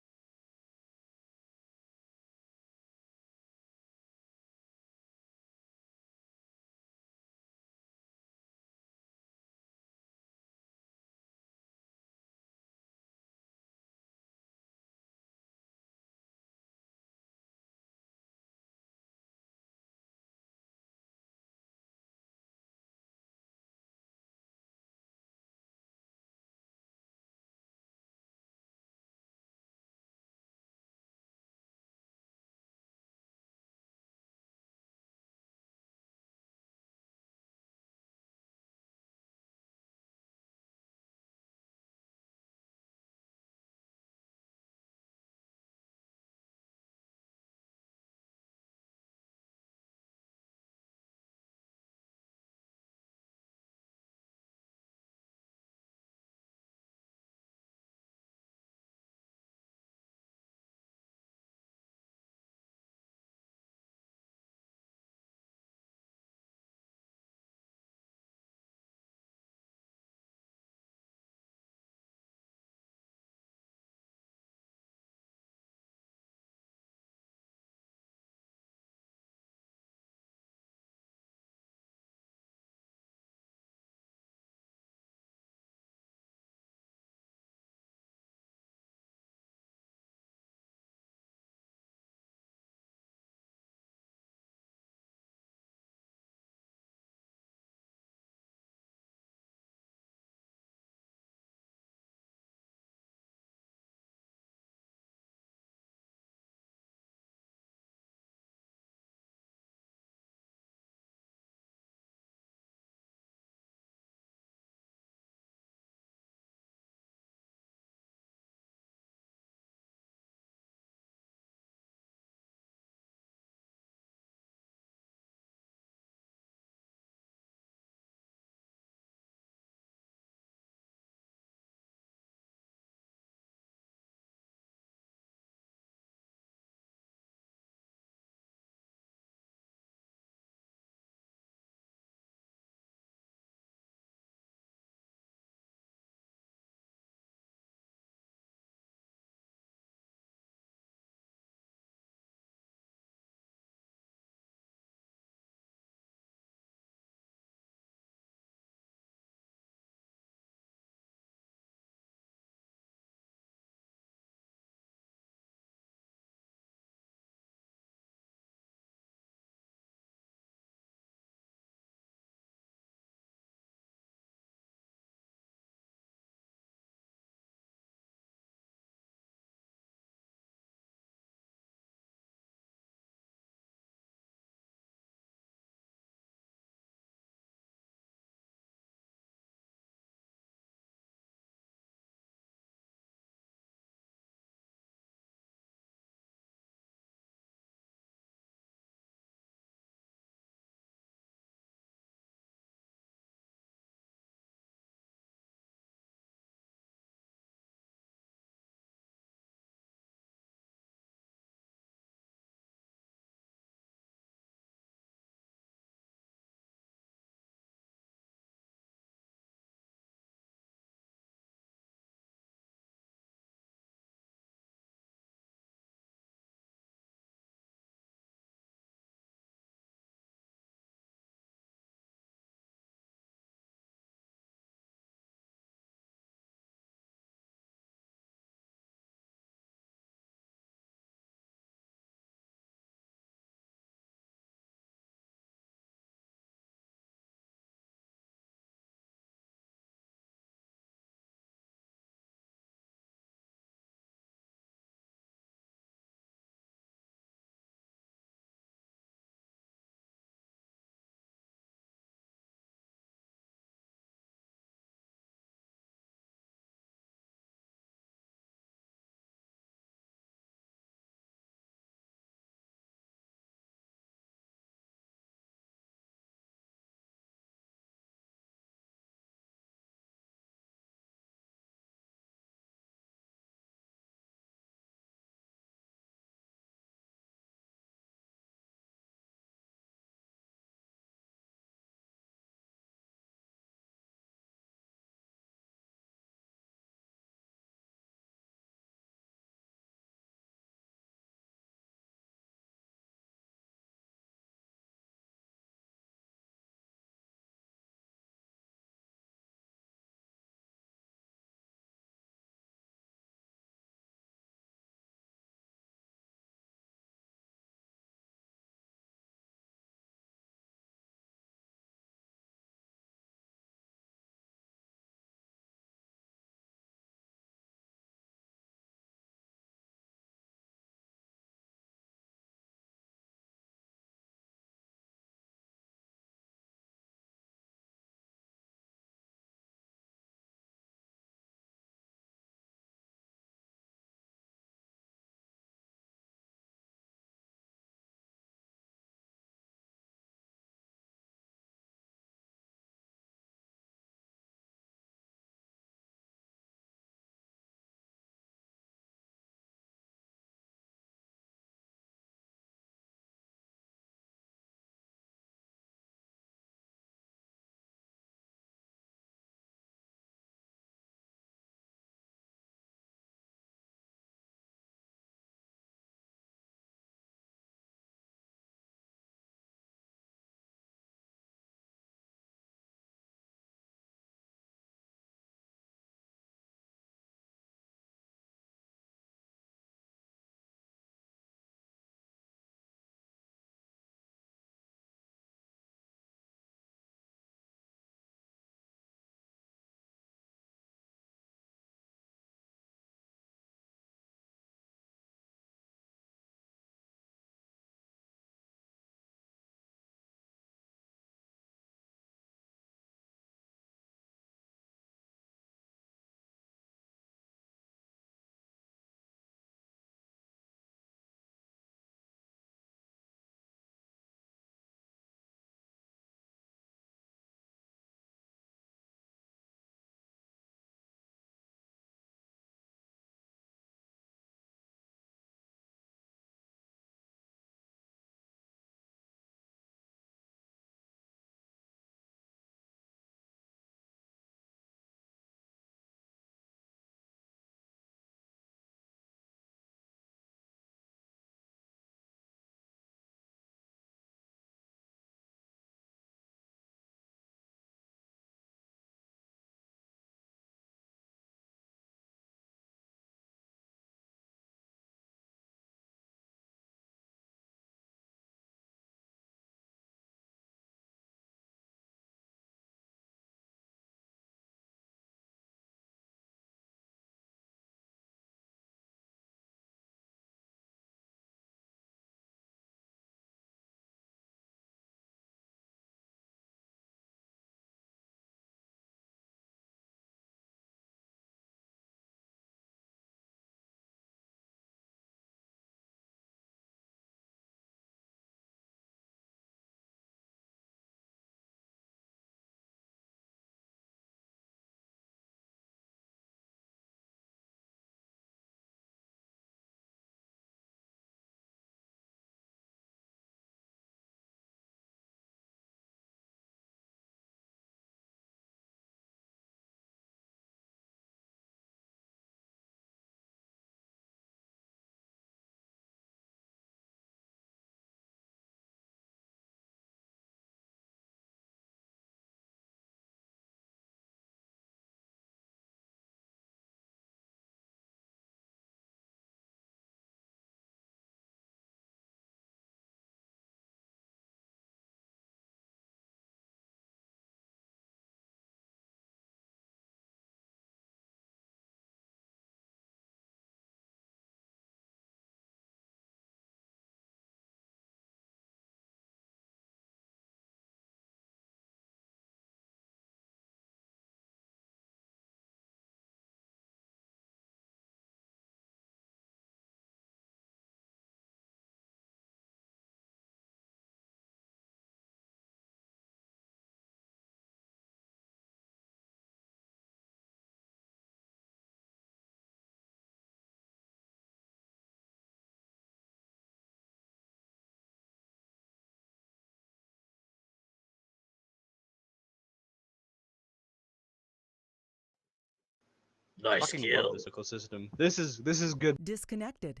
Nice Fucking kill. love this ecosystem. This is good. Disconnected.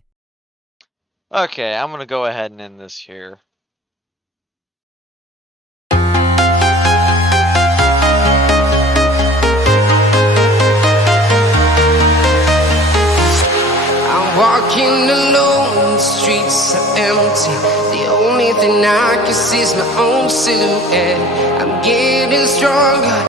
Okay, I'm gonna go ahead and end this here. I'm walking alone, the streets are empty. The only thing I can see is my own silhouette. I'm getting stronger.